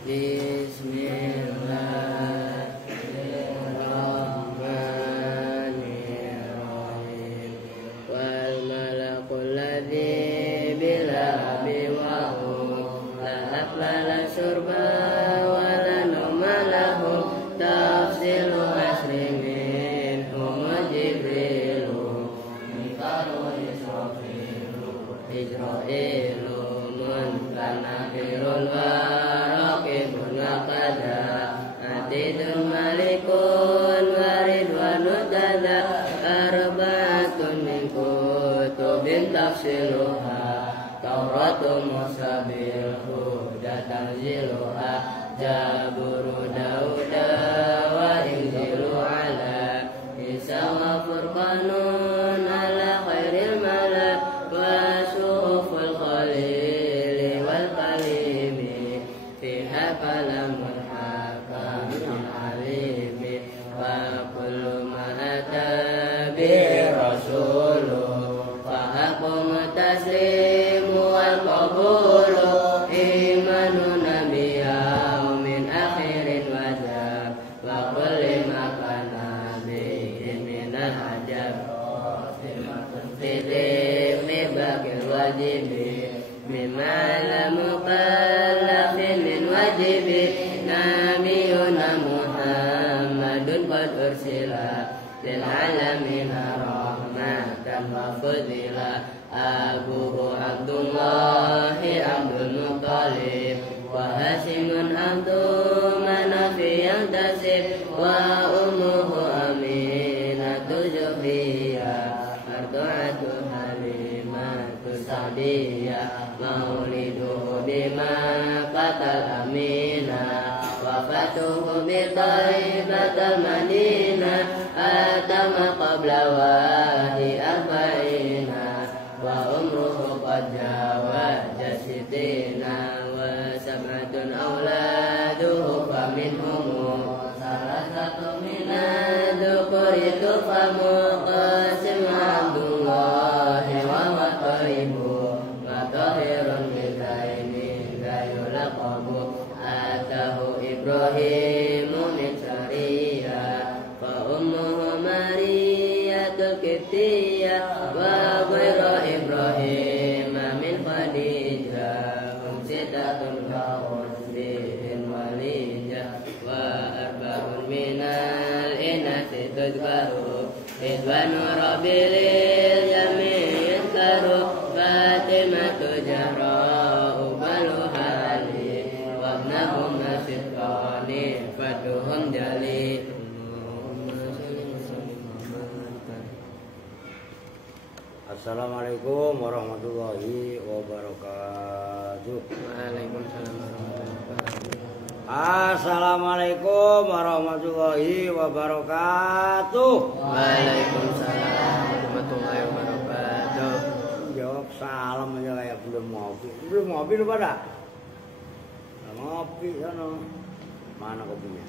Bismillahirrahmanirrahim. Wal malakul ladzi bila biwahu la aqlala surba wa la numalahu tafsilu asrimin huma jibrilu mikaru Isra'ilu munkanafirul waraqibun laqada atidun malikun waridwanu tada arbaatun min kutubin tafsiluha Tauratu Musa bil huda tanziluha Jaburu Dauda wa injilu ala Isa wa furqanun ala khairil malak wa suhuful khalili wal kalimi fiha kalamul hakamil alimi wa kullu ma ata bihi rasuluh fa hakum taslimu wal qabulu imanun nabiyya min akhirin wajab wa kulli ma kana bihi min al-ajab wajibi mimma la mukallafin min wajibi nabiyuna Muhammadun qad ursila lil alamin rahmatan wa fadila abuhu Abdullahi Abdul Muttalib wa Hasimun Abdu Manafi yang tasib wa ummuhu Aminatu Zuhriyah Ardu'atu Halimatu Sa'diyah Mauliduhu bima qatal Aminah Wafatuhu bi Taibatal Madinah Atama qabla wahi arba'ina Wa umruhu qad jawaja sitina Wa sab'atun awladuhu faminhumu Salah satu minadukuri tufamu Qasim Abdullahi wa mataribu Matahirun bidaini dayulaqabu Atahu Ibrahimu min syariah Fa ummuhu Mariyatul Qibtiyah Wa ghayra Ibrahim min Khadijah Umsitatun ka'usbihin walijah Wa arba'un minal inasi tudkaru Ridwanu Rabbilil Jami'in karu Fatimatu Jahra'u Baluhali Wabnahum Nasidqani Fatuhum Jali Assalamualaikum warahmatullahi wabarakatuh. Waalaikumsalam warahmatullahi wabarakatuh. Assalamualaikum warahmatullahi wabarakatuh. Waalaikumsalam warahmatullahi wabarakatuh. Jawab salam aja kayak belum ngopi. Belum ngopi lu pada? Ngopi sana. Mana kopinya?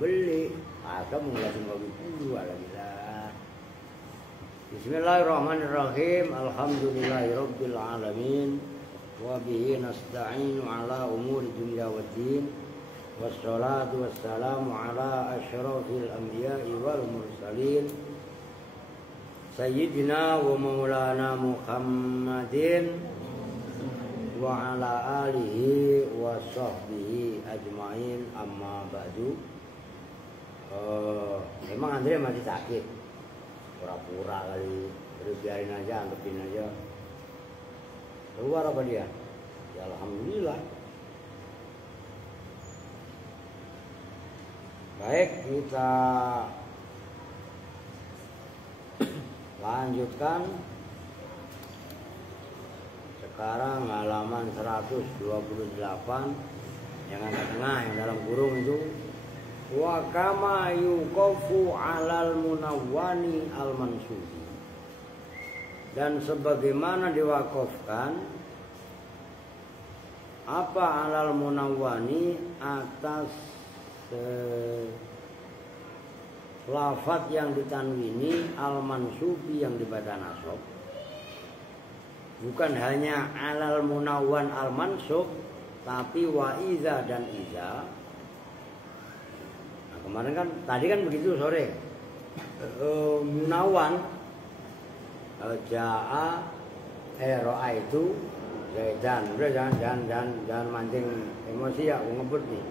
Beli. Atau mau ngelasin kopi dulu lagi lah. Bismillahirrahmanirrahim. Alhamdulillahirabbil alamin. Wa bihi nasta'inu ala umuri dunya waddin. Wassalatu wassalamu ala asyrafil anbiya'i wal mursalin. Sayyidina wa maulana Muhammadin wa ala alihi wa sahbihi ajmain amma ba'du. Emang Andre masih sakit? Pura-pura kali, biarin aja, anggapin aja. Keluar apa dia? Ya alhamdulillah. Baik, kita lanjutkan. Sekarang halaman 128 yang angka tengah yang dalam kurung itu. Wa kama yuqafu 'alal munawwani al-mansubi. Dan sebagaimana diwakafkan apa 'alal munawwani atas lafaz yang ditanwini al-mansubi yang dibaca nasab. Bukan hanya 'alal munawwan al-mansub, Tapi wa iza dan iza. Nah, kemarin kan tadi kan begitu sore. Munawan jaa roa itu dan udah jangan mancing emosi ya, aku ngebut nih.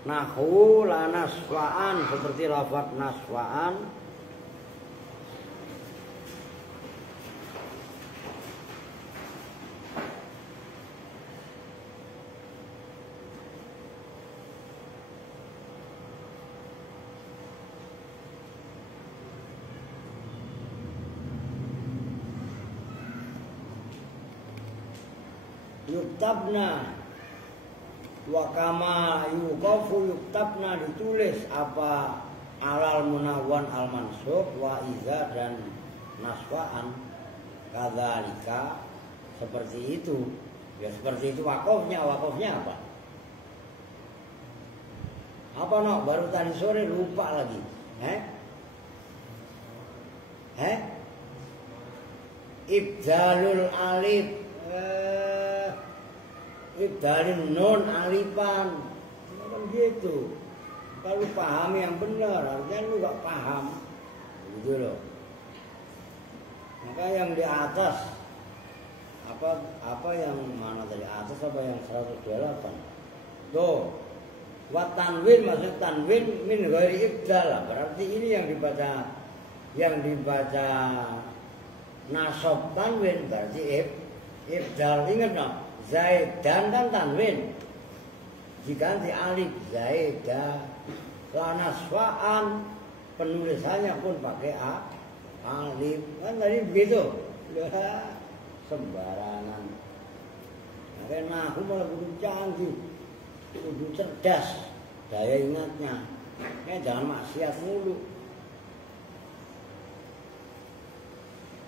Nahu la naswaan, seperti lafaz naswaan. Yuktabna wa kama yuqafu yuktabna, ditulis apa alal munawwan al mansub wa iza dan naswaan kadzalika, seperti itu. Ya seperti itu wakofnya apa? Apa no? Baru tadi sore lupa lagi. Ibdalul alif, ibdalin non alifan, kan gitu. Kalau paham yang benar, artinya lu gak paham, gitu loh. Maka yang di atas apa yang mana tadi atas, apa yang 128? Tuh, wat tanwin, maksud tanwin min ghairi ibdal, berarti ini yang dibaca nasab tanwin, berarti ibdal. Ingat no? Zaidan kan tanwin, diganti alif zaidah. Lanaswaan penulisannya pun pakai alif, kan tadi begitu. Sembarangan. Karena aku malah kudu canggih, kudu cerdas, daya ingatnya. Jangan maksiat mulu.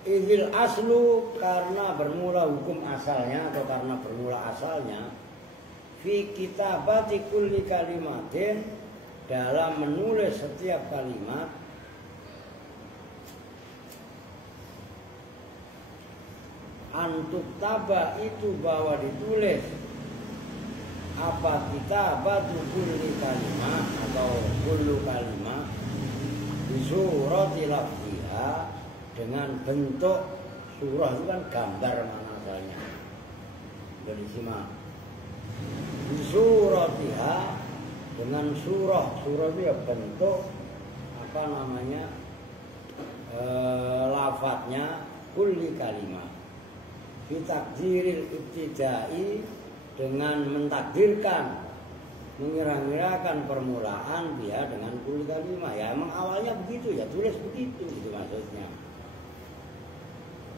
Idil aslu, karena bermula hukum asalnya atau karena bermula asalnya, fi kitabati kulli kalimatin, dalam menulis setiap kalimat, antuk taba itu bahwa ditulis apa kitabatu kulli kalimat atau kullu kalimat di surati lafziha, dengan bentuk surah itu kan gambar mana asalnya. Jadi simak. Di suratiha, dengan surah itu ya bentuk apa namanya, lafadznya kulli kalimat. Fi takdiril ibtidai, dengan mentakdirkan, mengira-ngirakan permulaan dia dengan kulli kalimat. Ya emang awalnya begitu, ya tulis begitu, itu maksudnya.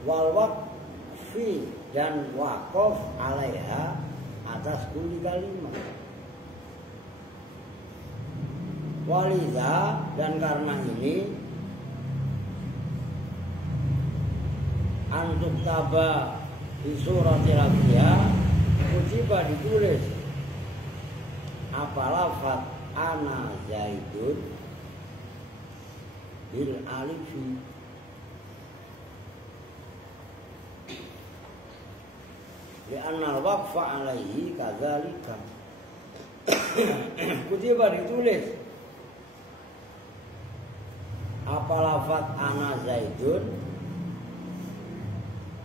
Wal waqfi, dan waqaf alaiha, atas kulli kalimat. Walidha, dan karena ini, antuk taba di suratil Anbiya, kutiba ditulis apa lafaz ana zaidun bil alifi, di anal waqfa alaihi kadzalika. Kutiba ditulis apa lafaz ana zaidun,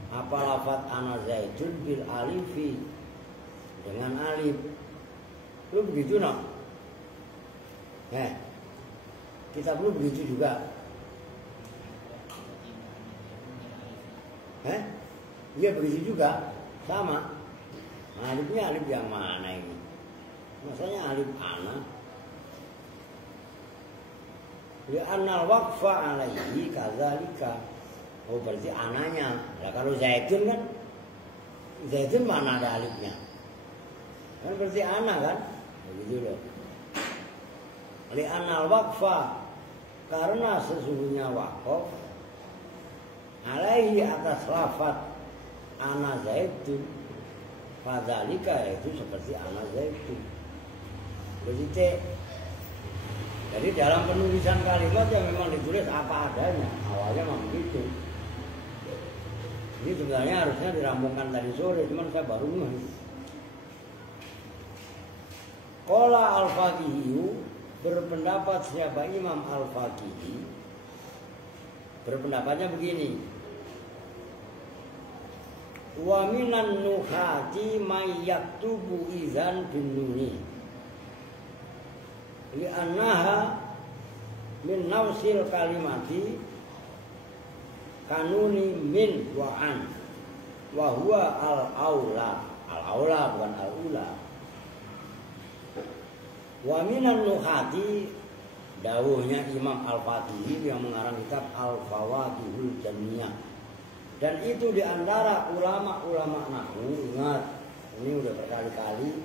apa lafaz ana zaidun bil alifi, dengan alif. Lu begitu no? Kita perlu begitu juga. Iya begitu juga, sama. Alifnya alif yang mana ini? Maksudnya alif ana. Ya annal waqfa alaihi kadzalika. Oh berarti ananya. Lah kalau zaitun kan, zaitun mana ada alifnya? Kan berarti ana kan? Begitu loh. Li annal waqfa, karena sesungguhnya waqaf alaihi, atas lafaz ana zaitun, kadzalika, yaitu seperti ana zaitun. Berarti Jadi dalam penulisan kalimat yang memang ditulis apa adanya, awalnya memang begitu. Ini sebenarnya harusnya dirampungkan tadi sore, cuman saya baru ngeh. Qala al-Faqihi, berpendapat siapa Imam al-Faqihi, berpendapatnya begini. Wa minan nuhati may yaktubu izan bin nuni li'annaha min nausil kalimati kanuni min wa an wa huwa al-aula bukan al-ula. Wa minan nuhati, dawuhnya Imam Al-Faqihi yang mengarang kitab Al-Fawaqihul Jamiyah, dan itu diantara ulama-ulama nahwu. Ingat, ini udah berkali-kali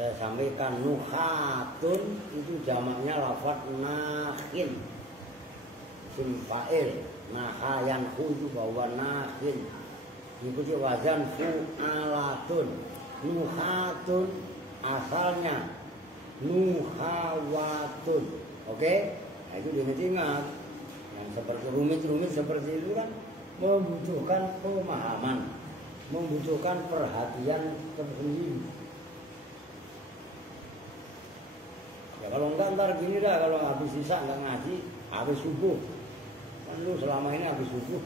saya sampaikan, nuhatun itu jamaknya lafaz nahin, isim fa'il, nahayan itu bahwa nahin, ikuti wazan fu'alatun. Nuhatun asalnya nuhawatun. Oke? Nah, itu diingat. Yang seperti rumit-rumit seperti itu kan membutuhkan pemahaman, membutuhkan perhatian tersendiri. Ya kalau enggak ntar gini dah, kalau habis sisa enggak ngaji, habis subuh. Kan lu selama ini habis subuh.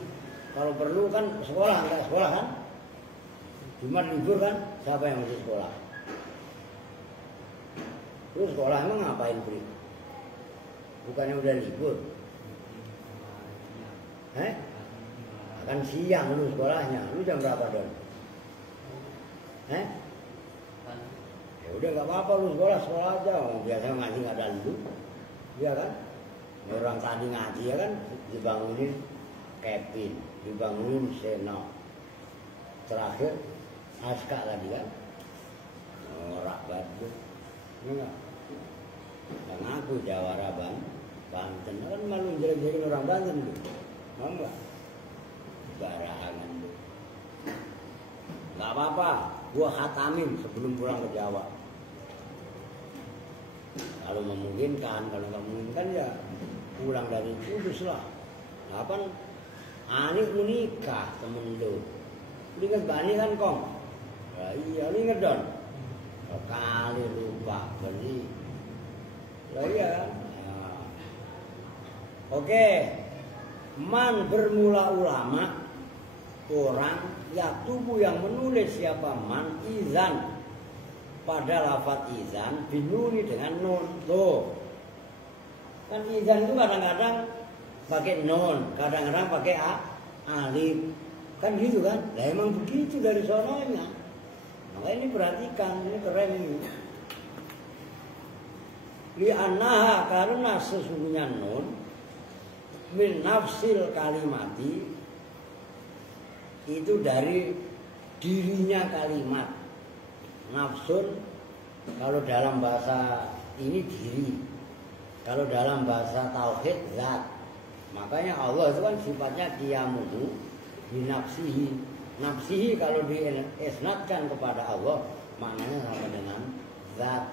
Kalau perlu kan sekolah, enggak sekolah kan? Jumat libur kan, siapa yang mesti sekolah? Lu sekolah emang ngapain, Pri? Bukannya udah libur? Akan siang lu sekolahnya. Lu jam berapa dong? Ya udah nggak apa-apa lu sekolah aja. Biasanya ngaji nggak ada lu, iya kan? Orang tadi ngaji ya kan, dibangunin Kevin, dibangunin Seno, terakhir Aska tadi kan, norak batu, enggak? Dan aku Jawara Banten kan malu jelek-jelekin orang Banten lu, mau nggak? Barangan lu, nggak apa-apa. Gua khatamin sebelum pulang ke Jawa. Kalau memungkinkan, kalau nggak memungkinkan ya pulang dari Kudus lah. Kapan Ani nikah temen lu? Ingat Bani kan kong? Ya, iya, ingat dong. Kali lupa beli. Lah iya kan? Ya. Oke. Man bermula ulama, orang ya tubuh yang menulis siapa man izan pada lafaz izan binuni dengan nun. Tuh kan izan itu kadang-kadang pakai nun, kadang-kadang pakai alif kan gitu kan. Lah emang begitu dari sononya. Makanya ini perhatikan, ini keren ini. Li'annaha, karena sesungguhnya nun min nafsil kalimati, itu dari dirinya kalimat. Nafsun kalau dalam bahasa ini diri, kalau dalam bahasa tauhid zat. Makanya Allah itu kan sifatnya qiyamuhu binafsihi. Nafsihi kalau diesnadkan kepada Allah maknanya sama dengan zat.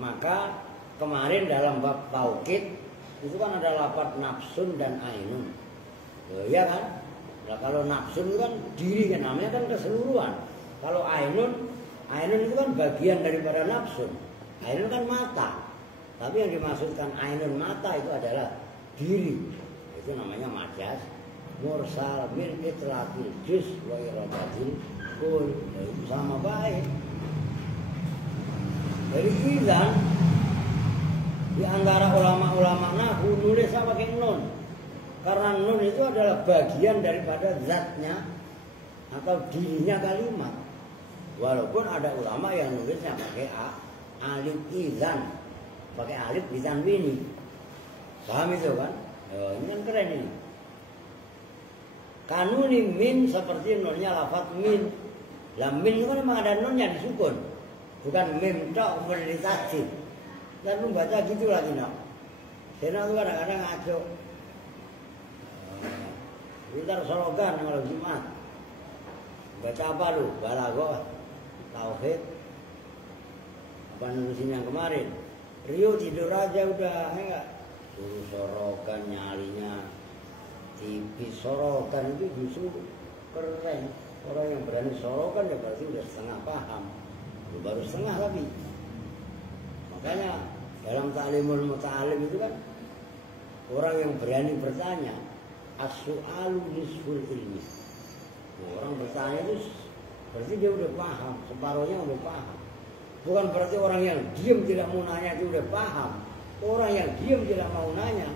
Maka kemarin dalam bab tauhid itu kan ada lafaz nafsun dan ainun. Iya kan? Nah, kalau nafsun itu kan diri kan, namanya kan keseluruhan. Kalau ainun itu kan bagian daripada nafsun. Ainun kan mata. Tapi yang dimaksudkan ainun mata itu adalah diri. Itu namanya majas mursal min itlaqil juz wa iradatil kul. Itu sama baik. Dari izan di antara ulama-ulama nahwu nulisnya pakai nun. Karena nun itu adalah bagian daripada zatnya atau dirinya kalimat. Walaupun ada ulama yang nulisnya pakai alif izan, pakai alif ditanwini. Paham itu kan? Ini kan keren ini. Kanuni min seperti nunnya lafaz min. Lah min itu kan memang ada nunnya disukun. Bukan mim tok berditasi. Dan lu baca gitu lagi nak. Sena itu kadang-kadang ngaco. Bentar slogan kalau Jumat. Baca apa lu? Balaghah, tauhid. Apa nulisin yang kemarin? Rio tidur aja udah, enggak. Suruh sorokan nyalinya, tipis sorokan itu justru keren. Orang yang berani sorokan ya berarti udah setengah paham. Ya, baru setengah tapi. Makanya dalam ta'limul muta'alim itu kan orang yang berani bertanya, as-su'alu nisful ilmi. Orang bertanya itu berarti dia udah paham, separuhnya udah paham. Bukan berarti orang yang diam tidak mau nanya itu udah paham. Orang yang diam tidak mau nanya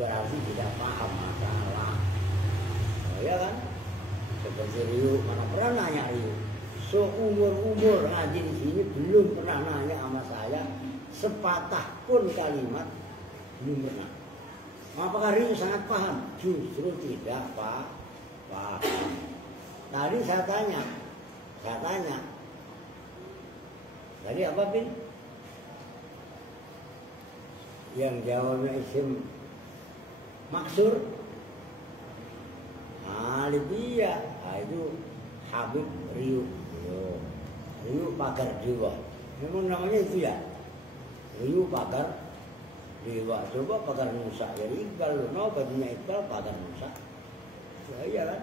berarti tidak paham masalah. Oh, ya kan? Seperti Rio, mana pernah nanya Rio? Seumur-umur ngaji di sini belum pernah nanya sama saya sepatah pun kalimat, belum pernah. Apakah Rio sangat paham? Justru tidak paham. Tadi saya tanya. Tadi apa, Bin? Yang jawabnya isim maksur. Libya. Nah, itu Habib Rio. Rio pagar dewa. Memang namanya itu ya. Rio pagar dewa. Coba pagar Musa. Jadi Iqbal, no, bajunya Iqbal pagar Musa. Ya, iya kan?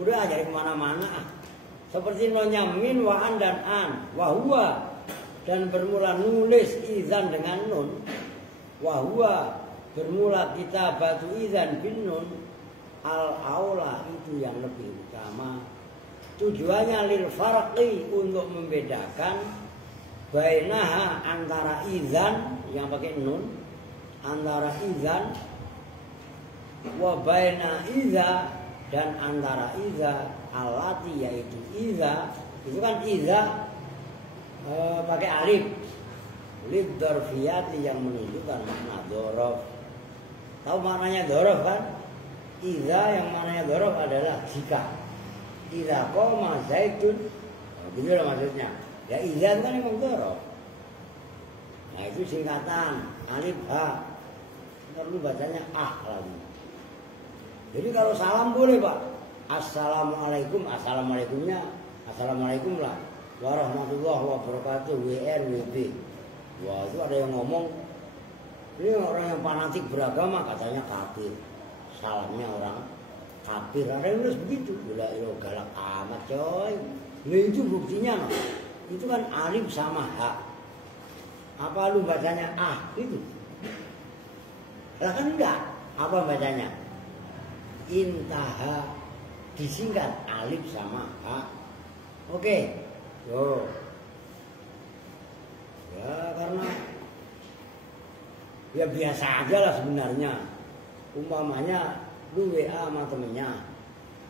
Udah dari kemana-mana. Seperti nonya min, wa an dan an, wahua, dan bermula nulis izan dengan nun, wahua bermula kita batu izan bin nun, al aula itu yang lebih utama. Tujuannya lil farqi untuk membedakan bainaha antara izan yang pakai nun, antara izan wa baina iza dan antara iza alati yaitu iza itu kan iza pakai alif lid dzarfiyati yang menunjukkan makna dzaraf. Tahu maknanya dzaraf kan? Iza yang maknanya dzaraf adalah jika. Iza qoma zaitun, begitu lah maksudnya. Ya iza kan memang dzaraf. Nah itu singkatan alif ha. Perlu bacanya ah lagi. Jadi kalau salam boleh Pak. Assalamualaikum, assalamualaikumnya assalamualaikum lah. Warahmatullahi wabarakatuh. WRWB. Wah itu ada yang ngomong ini orang yang fanatik beragama katanya kafir. Salamnya orang kafir. Ada yang nulis begitu. Gila itu galak amat coy. Nah itu buktinya no. Itu kan alif sama ha. Apa lu bacanya ah gitu? Lah kan enggak. Apa bacanya? Intaha disingkat alif sama ha. Oke. Yo. Ya karena ya biasa aja lah sebenarnya. Umpamanya lu WA sama temennya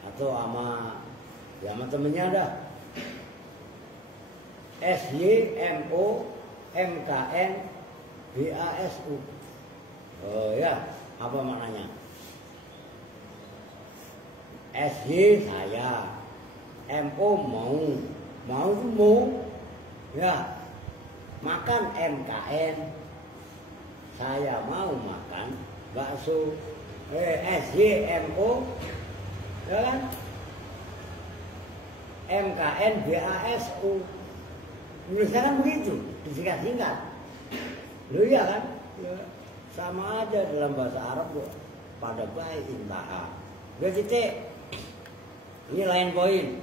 atau sama temennya dah. SYMO MKN BASU. Oh ya, apa maknanya? SY saya, MO mau itu mau, ya makan MKN, saya mau makan bakso, SY MO, ya kan? MKN BASU, Indonesia kan begitu, disingkat-singkat, lu ya kan? Ya, sama aja dalam bahasa Arab kok, pada baik intaha, titik. Ini lain poin.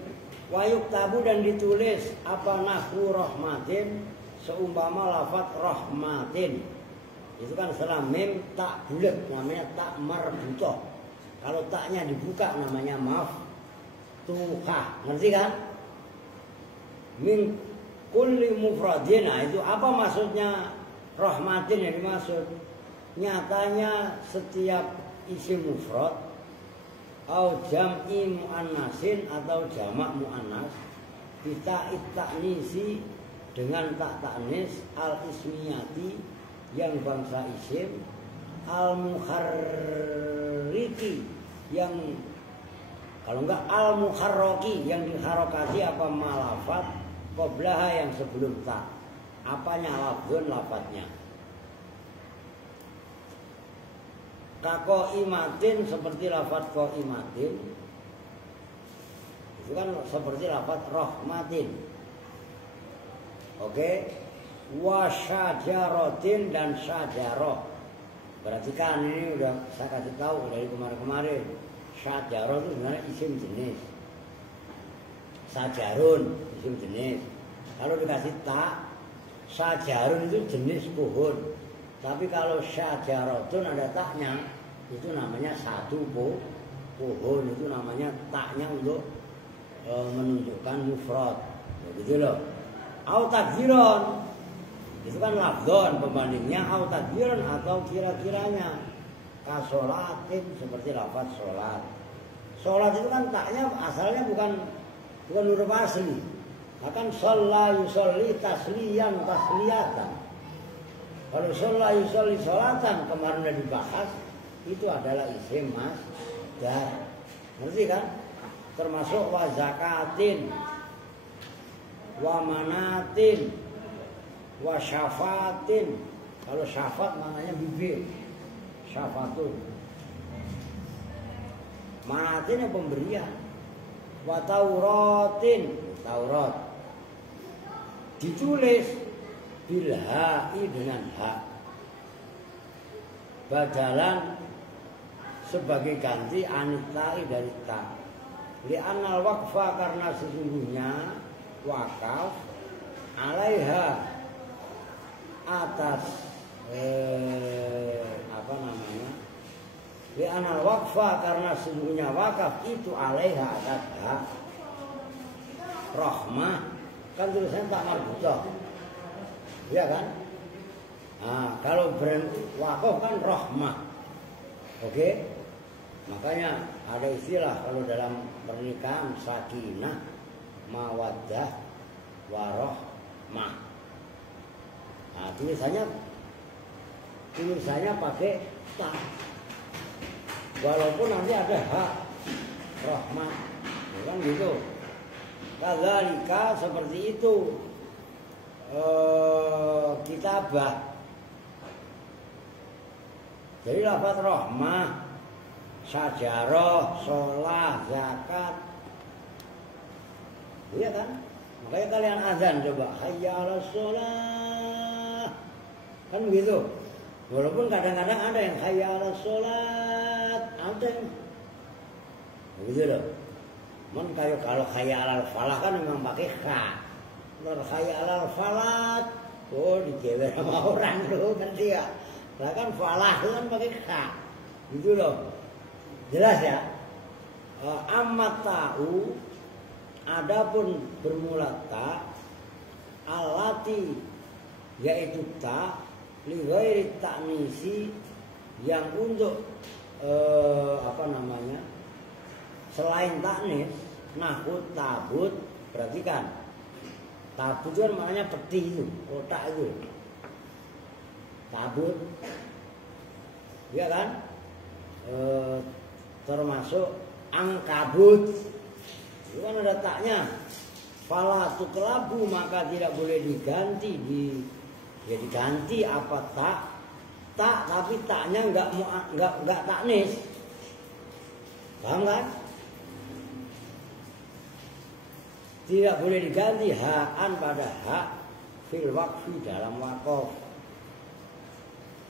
Wayuk tabu dan ditulis apa nahwu rahmatin seumpama lafaz rahmatin. Itu kan setelah mim tak bulat namanya tak marbutah. Kalau taknya dibuka namanya maftuhah. Ngerti kan? Min kulli mufradin. Nah, itu apa maksudnya rahmatin yang dimaksud? Nyatanya setiap isim mufrad atau jam'i mu'annasin atau jamak mu'annas kita ta'nisi dengan tak ta'nis al-ismiyati yang bangsa isim al-mukharriki yang kalau enggak al-mukharraki yang diharokasi apa malafat qoblaha yang sebelum tak apanya lafzun lafadznya kako imatin seperti lafaz ko imatin itu kan seperti lafaz rahmatin. Oke, wasyajaratin dan syajaroh. Berarti kan ini udah saya kasih tahu dari kemarin-kemarin. Syajaroh itu sebenarnya isim jenis. Sajarun isim jenis. Kalau dikasih tak, sajarun itu jenis pohon. Tapi kalau syajarotun ada taknya, itu namanya satu pohon. Itu namanya taknya untuk menunjukkan mufrad. Begitu loh. Au takdiron, itu kan lafdon, pembandingnya au takdiron atau kira-kiranya. Kasolatin, seperti lafaz sholat. Sholat itu kan taknya asalnya bukan huruf asli. Akan sholla yusolli tasliyatan. Kalau sholla yusolli sholatan kemarin udah dibahas, itu adalah isim masdar. Ngerti kan? Termasuk wa zakatin, wa manatin, wa syafatin. Kalau syafat maknanya bibir, syafatun. Manatin yang pemberian. Wa tauratin, Taurat ditulis bilha'i dengan hak, badalan sebagai ganti anitai dari ta. Li'anal waqfa, karena sesungguhnya wakaf alaiha atas li'anal waqfa, karena sesungguhnya wakaf itu alaiha atas hak. Rahmah kan tulisannya tak marbutoh, ya kan? Nah, kalau wakaf kan rahmah, oke? Makanya ada istilah kalau dalam pernikahan sakinah, mawaddah, warahmah. Nah, tulisannya pakai ta, walaupun nanti ada hak rahmah, kan gitu. Kadzalika, seperti itu kitabah. Jadi lafaz rahmah, syajarah, sholah, zakat, iya kan? Makanya kalian azan coba, hayya 'alas sholah, kan begitu. Walaupun kadang-kadang ada yang hayya 'alas sholat, ada yang begitu loh. Kalau hayya 'alal falah kan memang pakai kha. Kalau hayya 'alal falat, oh dijewer sama orang loh, ngerti ya? Lah kan falah kan pakai kha. Gitu loh. Jelas ya? Amma ta'u, adapun bermula ta, alati yaitu ta, li ghairi ta'nisi, yang untuk selain taknis, nahut, tabut. Perhatikan, tabut kan maknanya peti itu, kotak itu, tabut, ya kan? Termasuk angkabut, itu kan ada taknya. Fala tuklabu, maka tidak boleh diganti diganti apa tak tapi taknya enggak taknis, paham kan? Tidak boleh diganti ha'an pada hak fil waqfi, dalam wakaf.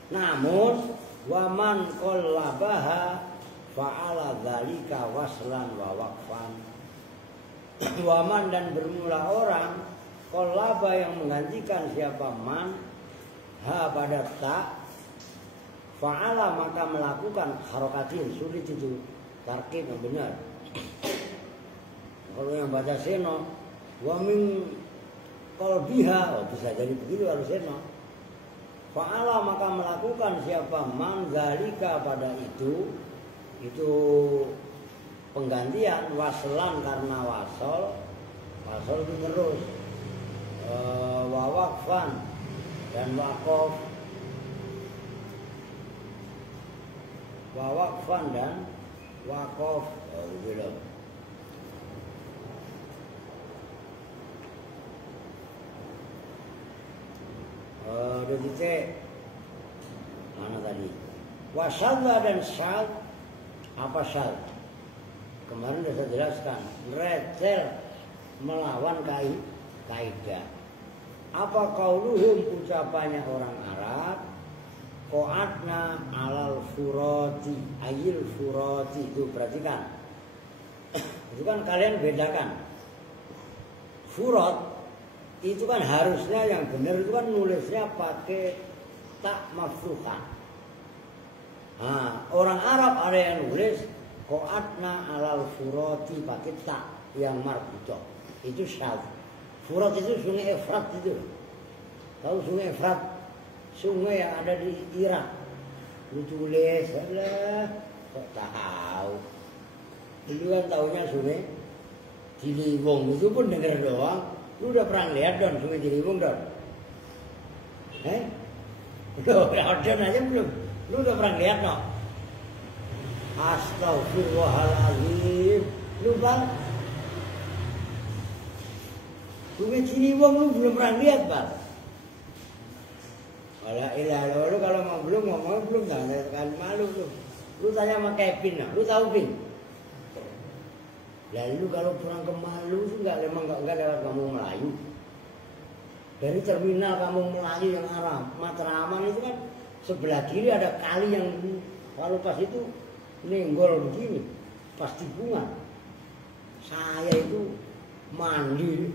Namun waman qallabaha fa'ala dzalika waslan wa waqfan. Waman, dan bermula orang qallaba, yang menggantikan siapa man ha pada ta, fa'ala, maka melakukan harokatin. Sulit itu tarkib yang benar. Kalau yang baca seno, wa min qalbiha, bisa jadi begitu harus seno. Fa'ala, maka melakukan siapa man zalika pada itu penggantian, waslan karena wasol itu terus, wa waqfan dan waqaf, wa waqfan dan waqaf, gitu. Udah dicek mana tadi? Wasyadha dan syad. Apa syad? Kemarin sudah saya jelaskan, recel melawan kaidah. Apa qauluhum ucapannya orang Arab? Qa'adna alal furati, ayil furati. Itu perhatikan. Itu kan kalian bedakan. Furat itu kan harusnya yang benar itu kan nulisnya pakai tak maftuhah. Nah, orang Arab ada yang nulis qa'adna alal furati pakai tak yang marbutoh. Itu syadz. Furat itu sungai Efrat itu. Tahu sungai Efrat? Sungai yang ada di Irak. Lu tulis, alah, kok tahu. Itu kan tahunya sungai Ciliwung. Itu pun denger doang. Lu udah pernah lihat Don sungai Ciliwung Don? Don aja belum. Lu udah pernah lihat no? Astagfirullahaladzim. Lu bang, sungai Ciliwung lu belum pernah lihat bang? Walah ilah lu kalau mau belum ngomong belum tanya kan malu lu. Lu tanya sama Kevin, no? Lu tahu Pin? Lalu kalau pulang ke Malu itu nggak lewat Kampung Melayu. Dari terminal Kampung Melayu yang arah Matraman itu kan sebelah kiri ada kali yang kalau pas itu nenggol begini, pas tikungan. Saya itu mandi,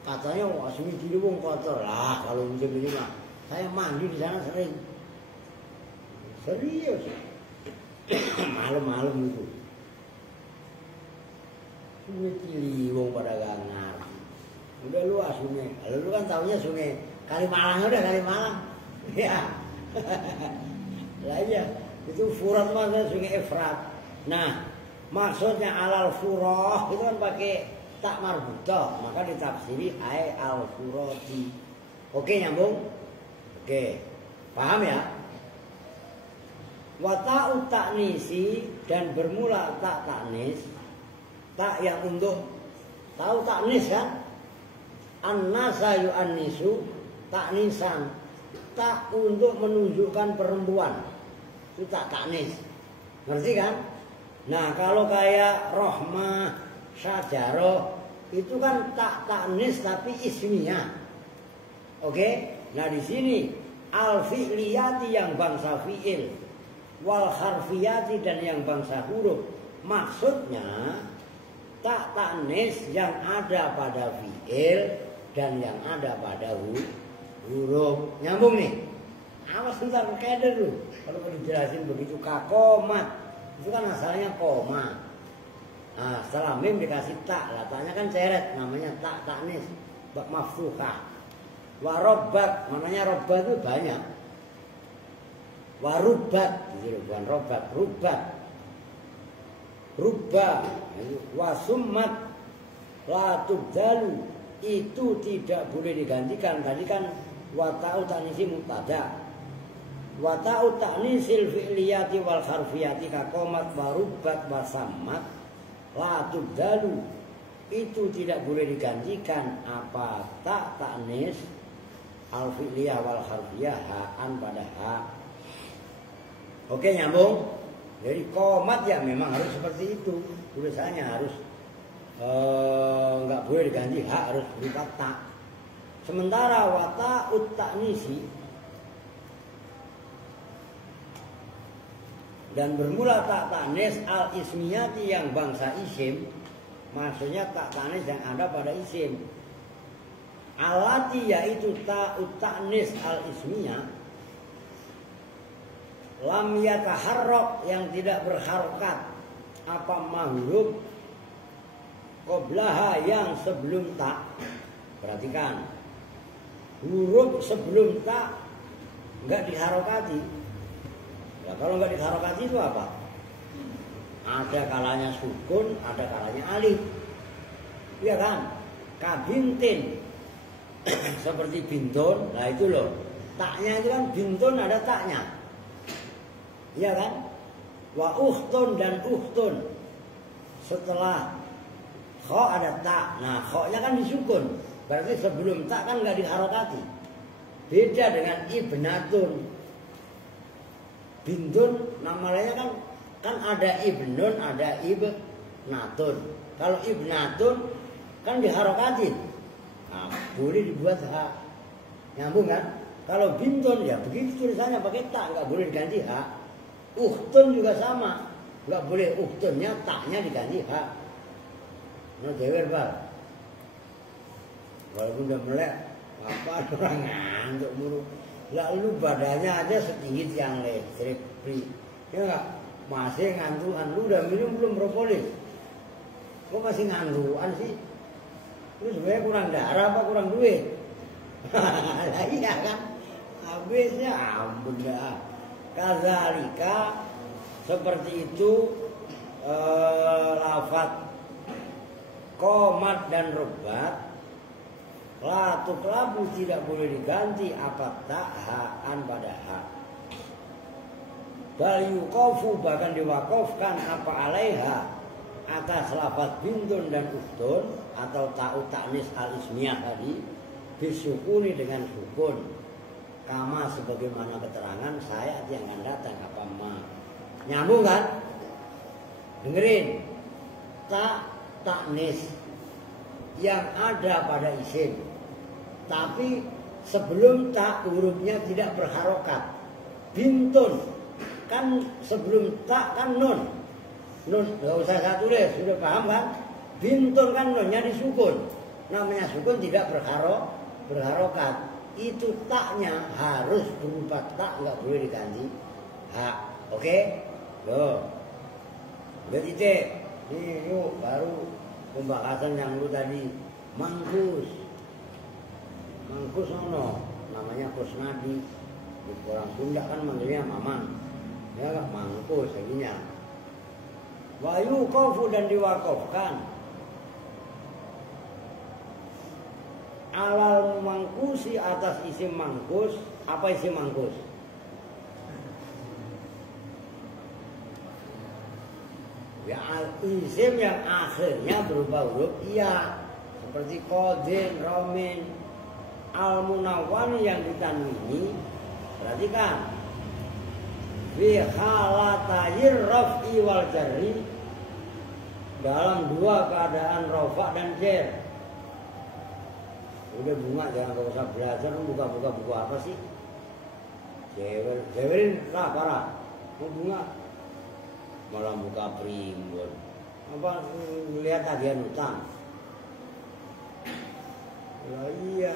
katanya wah sungai Ciliwung kotor lah kalau musim ini mah. Saya mandi di sana sering, serius, malam-malam itu. Sungai Ciliwung pada gak ngerti. Udah luas sungai. Lalu lu kan taunya sungai Kalimalang udah Kalimalang. Ya. Lah iya, itu Furat maksudnya sungai Efrat. Nah, maksudnya alal furah itu kan pakai tak marbutoh, maka ditafsiri ai al furati. Oke nyambung? Oke. Paham ya? Wa ta'u ta'nisi dan bermula tak ta'nis. Tak yang untuk tahu taknis kan? An-nasa yu'annisu taknisan. Tak untuk menunjukkan perempuan. Itu tak taknis. Ngerti kan? Nah, kalau kayak rohmah, syajaroh itu kan tak taknis tapi ismiyah. Oke? Nah, di sini al-fi'liyati yang bangsa fi'il, wal harfiyati dan yang bangsa huruf. Maksudnya tak taknis yang ada pada fi'il dan yang ada pada huruf. Nyambung nih. Awas ntar keder lu. Kalau dijelasin begitu kakomat. Itu kan asalnya koma. Nah, setelah mim dikasih tak. Lah taknya kan ceret. Namanya tak taknis. Bak maftuhah. Warobat. Namanya robat itu banyak. Warubat. Gitu, bukan robat. Rubat. Rubba wasummat la tubdalu itu tidak boleh digantikan. Tadi kan wata'u ta'nisi mubtada, wata'u ta'nisil fi'liyati wal harfiyati kakomat warubbat wasammat la tubdalu itu tidak boleh digantikan. Apa tak ta'nis al fi'liyah wal harfiyah ha'an pada ha. Oke nyambung. Jadi komat ya memang harus seperti itu. Tulisannya harus nggak boleh diganti hak, harus berupa tak. Sementara wata ta'nisi dan bermula tak ta'nis al ismiyati yang bangsa isim, maksudnya tak ta'nis yang ada pada isim. Alati yaitu ta'nis al ismiyah lam yataharrak yang tidak berharokat apa mahuruf qoblaha yang sebelum tak. Perhatikan huruf sebelum tak nggak diharokati. Ya, kalau nggak diharokati itu apa? Ada kalanya sukun, ada kalanya alif. Iya kan? Kabintin seperti bintun. Nah itu loh, taknya itu kan bintun ada taknya. Iya kan? Wa ukhtun dan ukhtun. Setelah kho ada tak. Nah kho-nya kan disukun. Berarti sebelum tak kan nggak diharokati. Beda dengan ibnatun. Bintun namanya kan ada ibnun, ada ibnatun. Kalau ibnatun kan diharokati. Nah, boleh dibuat hak. Nyambung kan? Kalau bintun ya begitu tulisannya pakai tak, nggak boleh diganti hak. Uhtun juga sama, nggak boleh uhtunnya taknya diganti hak. Nah dewer bal. Walaupun udah melek, apa orang ngantuk mulu. Lalu badannya aja setinggi tiang listrik, ya nggak? Masih ngantukan. Lu udah minum belum propolis? Kok masih ngantukan sih? Lu sebenarnya kurang darah apa kurang duit? Lah iya kan? Habisnya ampun dah. Kazalika seperti itu lafaz qomat dan rubat la tuklabu tidak boleh diganti apa ta'haan pada hak. Bal yuqafu bahkan diwakafkan apa alaiha atas lafaz bintun dan uhtun atau ta'u ta'nis al-ismiyah tadi disukuni dengan sukun kama sebagaimana keterangan saya yang akan datang apa ma. Nyambung kan? Dengerin. Tak ta'nis yang ada pada isim. Tapi sebelum tak hurufnya tidak berharokat. Bintun kan sebelum tak kan nun. Nun enggak usah saya tulis, sudah paham kan? Bintun kan nunnya disukun. Namanya sukun tidak berharokat. Itu taknya harus berupa tak, nggak boleh diganti hak. Oke? Loh. Jadi ini yuk baru pembahasan yang lu tadi mangkus. Mangkus ono namanya kusnadi. Di orang Sunda kan manggilnya mamang. Ya enggak mangkus jadinya. Wa yuqafu dan diwakafkan alal mangkusi atas isim mangkus. Apa isim mangkus? Ya isim yang akhirnya berupa huruf iya, seperti qadin, romin, al-munawwan yang ditanwini. Perhatikan fi halatayir raf'i wal jarri, dalam dua keadaan rafa dan jar. Udah bunga jangan gak usah belajar, buka-buka buku apa sih? Jewerin lah parah. Mau bunga malah buka primbon. Apa lihat tagihan utang? Lah iya.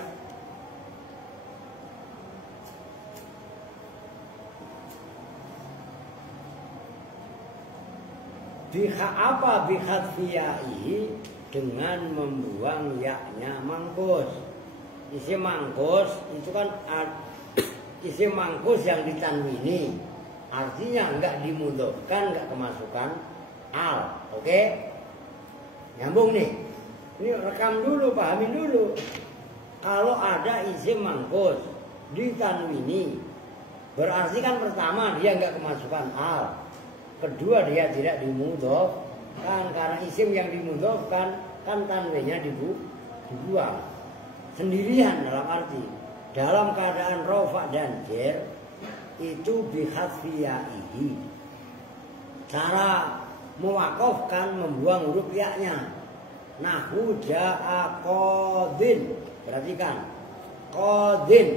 Biha apa bihatfiyai dengan membuang yaknya mangkus. Isim mangkus itu kan isim mangkus yang ditanwini, artinya enggak dimudhofkan, enggak kemasukan al. Oke? Nyambung nih. Ini rekam dulu, pahamin dulu. Kalau ada isim mangkus ditanwini, berarti kan pertama dia enggak kemasukan al. Kedua dia tidak dimudhofkan, karena isim yang dimudhofkan kan tanwinnya dibuang. Sendirian dalam arti dalam keadaan rafa dan jar itu bihadfiyaihi. Cara mewakafkan membuang huruf ya-nya. Nahu ja'a qadin. Perhatikan. Qadin.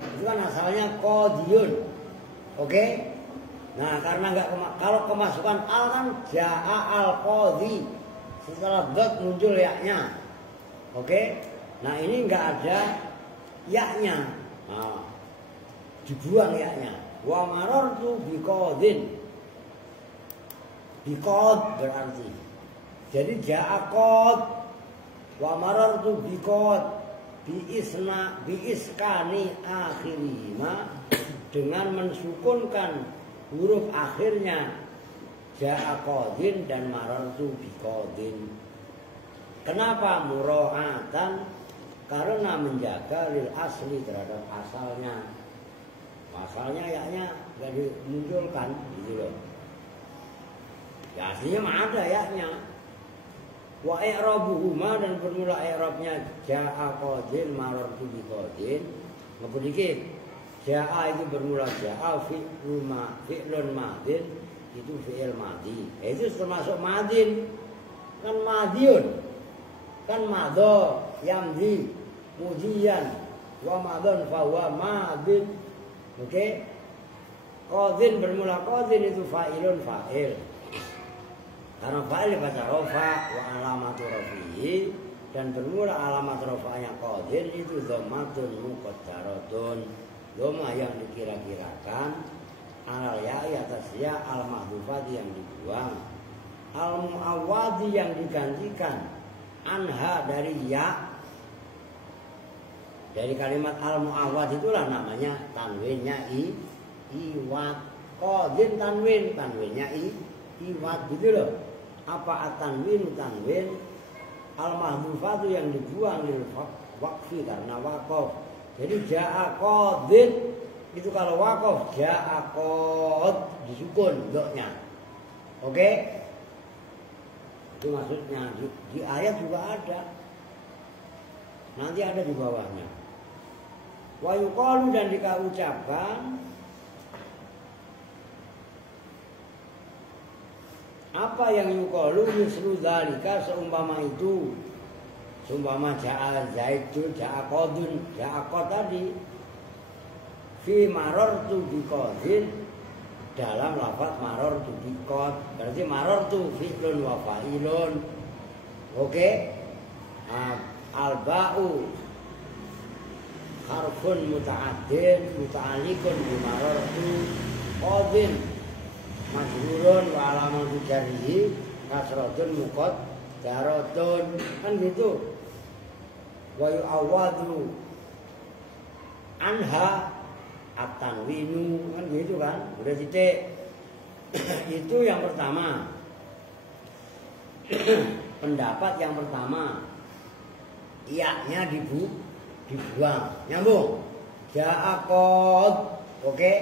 Itu kan asalnya qadiyun. Oke? Nah, karena kalau kemasukan al kan ja'a al-qadhi. Setelah dot muncul ya-nya. Oke? Nah ini enggak ada ya-nya. Nah, dibuang ya-nya. Wa marartu biqadin. Biqad berarti. Jadi ja'a qad wa marartu biqad biiskani akhirima, dengan mensukunkan huruf akhirnya ja'a qadin dan marartu biqadin. Kenapa mura'atan? Karena menjaga lil asli terhadap asalnya. Asalnya yaknya nggak dimunculkan gitu loh. Ya aslinya mah ada yaknya. Wa i'rabuhuma dan bermula i'rabnya ja'a qadin marartu bi qadin. Ngebut dikit. Ja'a itu bermula ja'a fi'lun madin, itu fi'il madhi. Itu termasuk madin. Kan madhiun. Kan madho, yamdi, mujian, wa madun fa huwa madin. Oke. Qadhin bermula qadhin itu fa'ilun fa'il. Karena fa'il baca rafa wa alamatu rafihi dan bermula alamat rafa'nya qadhin itu dhammatun muqaddaratun. Dhamma yang dikira-kirakan alal ya'i atas ya al mahdhufati yang dibuang. Al muawwadhi yang digantikan anha dari ya. Dari kalimat al muawwadh itulah namanya tanwinnya iwat. Qadhin tanwinnya iwat gitu loh. Apa at-tanwin tanwin al mahdhufatu yang dibuang lil waqfi karena waqaf. Jadi ja'a qadhin itu kalau waqaf ja'a qad disukun doknya. Oke? Itu maksudnya di ayat juga ada. Nanti ada di bawahnya. Wa yuqalu dan dikaucapkan apa yang yuqalu mislu dzalika seumpama itu. Seumpama ja'a zaidun, ja'a qadun, ja'a qad tadi. Fi marartu bi qadin dalam lafaz marartu bi qad. Berarti marartu fi'lun wa fa'ilun. Oke? Al-ba'u harfun muta'addin muta'alliqun bi marartu qadin. Majrurun wa alamatu jarrihi kasratun muqaddaratun. Kan gitu. Wa yu'awwadu anha at-tanwinu kan gitu kan. Udah titik. Itu yang pertama. Pendapat yang pertama. Iya-nya dibuang. Nyambung. Ja'a qad. Oke.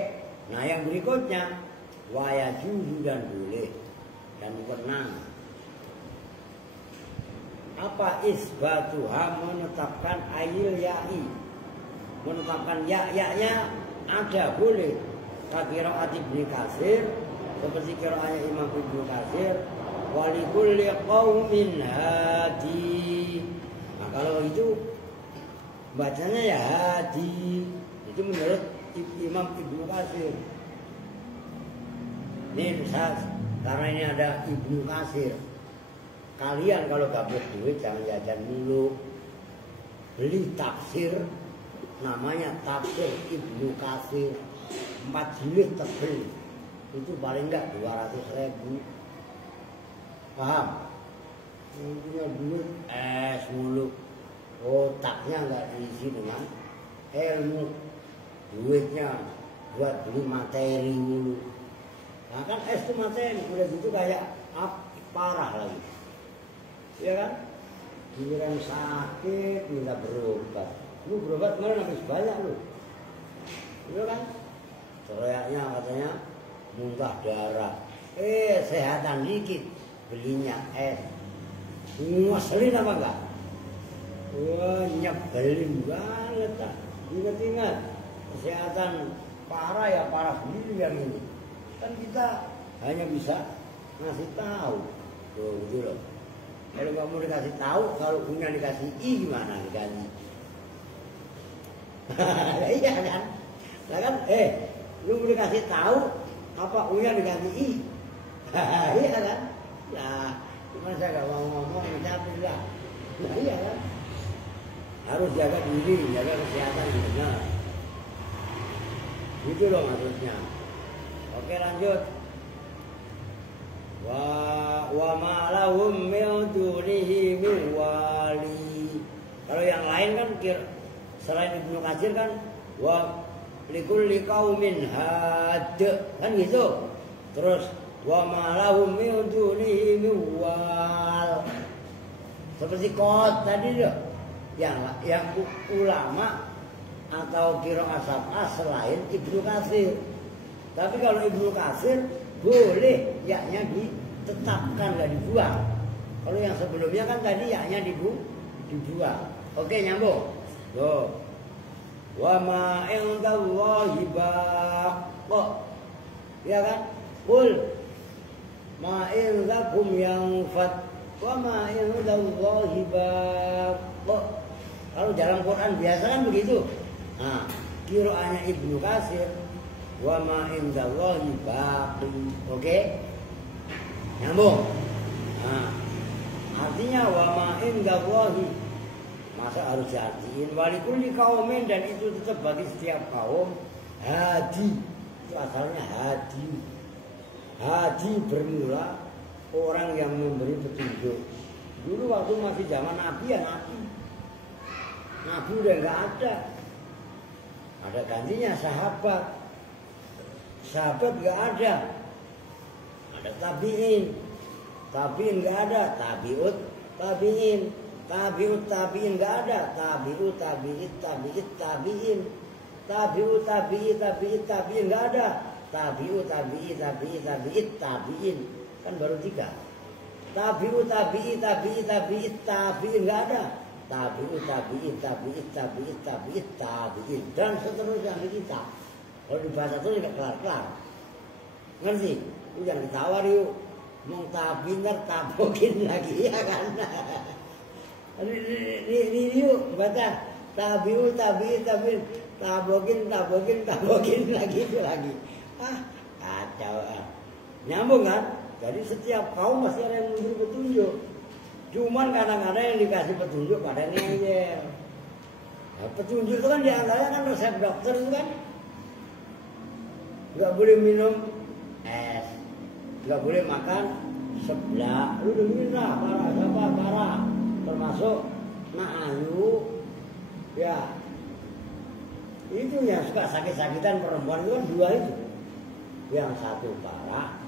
Nah, yang berikutnya wa yajuzu dan boleh dan wenang. Apa isbatuha menetapkan ayil ya'i. Menetapkan ya-nya ada boleh. Qiraat Ibnu Katsir seperti qiraatnya Imam Ibnu Katsir walikulli qaumin hadi. Nah, kalau itu bacanya ya hadi. Itu menurut Imam Ibnu Katsir. Ini karena ini ada Ibnu Katsir. Kalian kalau gabut duit jangan jajan mulu. Beli tafsir namanya tafsir Ibnu Katsir 4 jilid tebel. Itu paling enggak 200.000. Paham? Yang punya duit mulu. Otaknya enggak diisi dengan ilmu. Duitnya buat beli materi mulu. Nah kan itu materi, udah gitu kayak parah lagi. Iya kan? Giliran sakit minta berobat. Lu berobat kemarin habis banyak lu. Iya kan? Teriaknya katanya muntah darah. Sehatan dikit belinya es. Ngeselin apa enggak? Wah, nyebelin banget tak. Ingat-ingat kesehatan parah ya parah sendiri yang ini. Kan kita hanya bisa ngasih tahu. Tuh gitu loh. Kalau nggak mau dikasih tahu, kalau punya dikasih gimana dikasih? Iya kan? Nah kan, lu mau dikasih tahu, apa punya dikasih iya kan? Nah, cuma saya nggak mau ngomong, tapi lah. Nah iya kan? Harus jaga diri, jaga kesehatan benar. Gitu loh maksudnya. Oke lanjut. Wa ma lahum min dunihi min wali. Kalau yang lain kan selain Ibnu Katsir kan wa likulli qaumin had kan gitu. Terus wa ma lahum min dunihi min wal. Seperti qad tadi loh. Yang ulama atau qiraat sab'ah selain Ibnu Katsir. Tapi kalau Ibnu Katsir boleh yaknya ditetapkan, nggak dibuang. Kalau yang sebelumnya kan tadi yaknya dibuang. Oke nyambung. Tuh. Wa ma indallahi baqo. Ya kan? Qul ma indakum yanfat wa ma indallahi baqo. Kalau dalam Quran biasa kan begitu. Nah, qiraatnya Ibnu Katsir wa ma indallahi baqi. Oke? Nyambung. Nah, artinya wa ma indallahi, masa harus diartiin walikulli kaumin, dan itu tetap bagi setiap kaum hadi. Itu asalnya hadi. Hadi bermula orang yang memberi petunjuk. Dulu waktu masih zaman Nabi ya Nabi. Nabi udah nggak ada. Ada gantinya sahabat. Sahabat nggak ada. Ada tabiin. Tabiin nggak ada. Tabiut tabiin. Tabiut tabiin nggak ada. Tabiut tabiit tabiit tabiin. Tabiut tabiit tabiit tabiin nggak ada. Tabiut tabiit tabiit tabiit tabiin. Kan baru 3. Tabiut tabiit tabiit tabiit tabiin nggak ada. Tabiut tabiit tabiit tabiit tabiit tabiin, dan seterusnya kita. Kalau dibaca terus nggak kelar-kelar. Ngerti? Lu jangan ditawar yuk. Mau tabinar tabokin lagi ya kan. Ini yuk baca tabiut tabiit tabiit tabokin tabokin tabokin lagi itu lagi. Kacau. Nyambung kan? Jadi setiap kaum pasti ada yang memberi petunjuk. Cuman kadang-kadang yang dikasih petunjuk pada ngeyel. Nah, petunjuk itu kan diantaranya kan resep dokter itu kan. Nggak boleh minum es, nggak boleh makan seblak. Lu dengerin lah, parah. Termasuk Nak Ayu, ya. Itu yang suka sakit-sakitan perempuan itu kan 2 itu. Yang satu parah,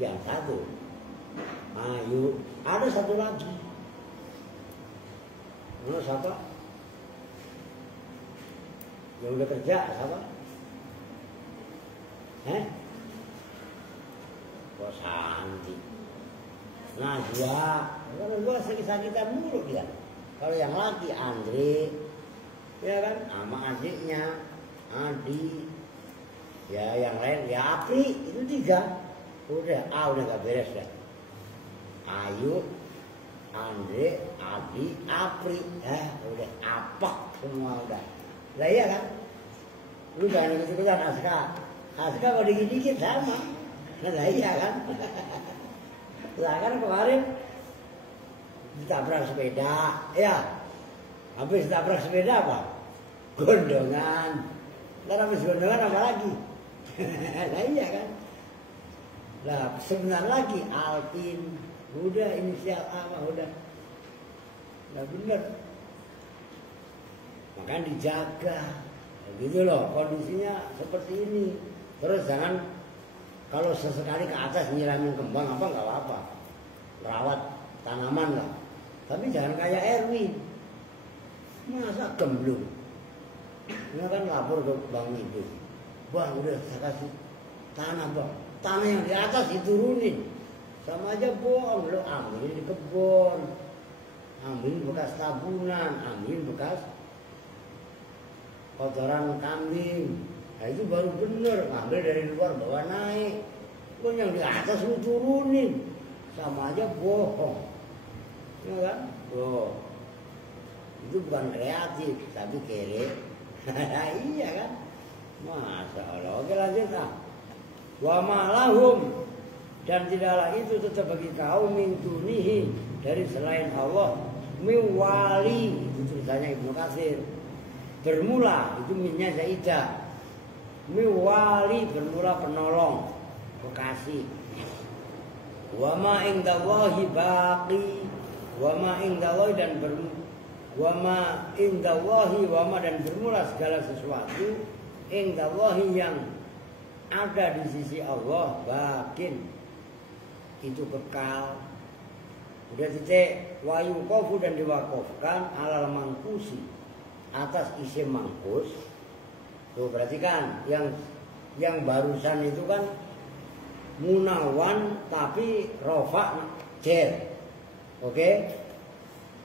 yang satu Ayu. Ada satu lagi. Mana siapa? Yang udah kerja siapa? Kok Santi? Najwa. Kalau gua sakit-sakitan mulu dia. Kalau yang laki Andre, ya kan, sama adiknya Adi. Ya yang lain ya Apri, itu 3. Udah nggak beres dah. Ayu, Andre, Adi, Apri, udah apak semua udah. Lah iya kan? Lu jangan ikut-ikutan Aska. Aska kalau dikit-dikit sama. Lah iya kan? Lah kan kemarin ditabrak sepeda, ya. Habis ditabrak sepeda apa? Gondongan. Lah habis gondongan apa lagi? Lah iya kan? Lah sebentar lagi Alpin. Udah inisial apa udah. Nah bener. Makanya dijaga. Gitu loh kondisinya seperti ini. Terus jangan kalau sesekali ke atas nyiramin kembang apa nggak apa-apa. Merawat tanaman lah. Tapi jangan kayak Erwin. Masa gemblung. Ini kan lapor ke Bang itu. Bang udah saya kasih tanah bang. Tanah yang di atas diturunin. Sama aja bohong, lo ambilin di kebun, ambilin bekas tabunan, ambilin bekas kotoran kambing. Nah itu baru bener, ngambil dari luar bawa naik. Lo yang di atas lo turunin, sama aja bohong, ya kan? Tuh, itu bukan kreatif, tapi kere. Iya kan? Masya Allah. Oke lanjut lah. Wa ma'lahum, dan tidaklah itu tetap bagi kaum min dunihi, dari selain Allah, miwali, itu ceritanya Ibnu Katsir. Bermula itu minnya zaidah. Miwali bermula penolong, kekasih. Wa ma indallahi baqi, wa ma indallahi dan wa ma indallahi wa ma dan bermula segala sesuatu indallahi yang ada di sisi Allah bakin, itu kekal. Udah titik wayu kofu dan diwakofkan alal mangkusi, atas isim mangkus. Tuh berarti kan yang barusan itu kan munawan tapi rofa jer. Oke?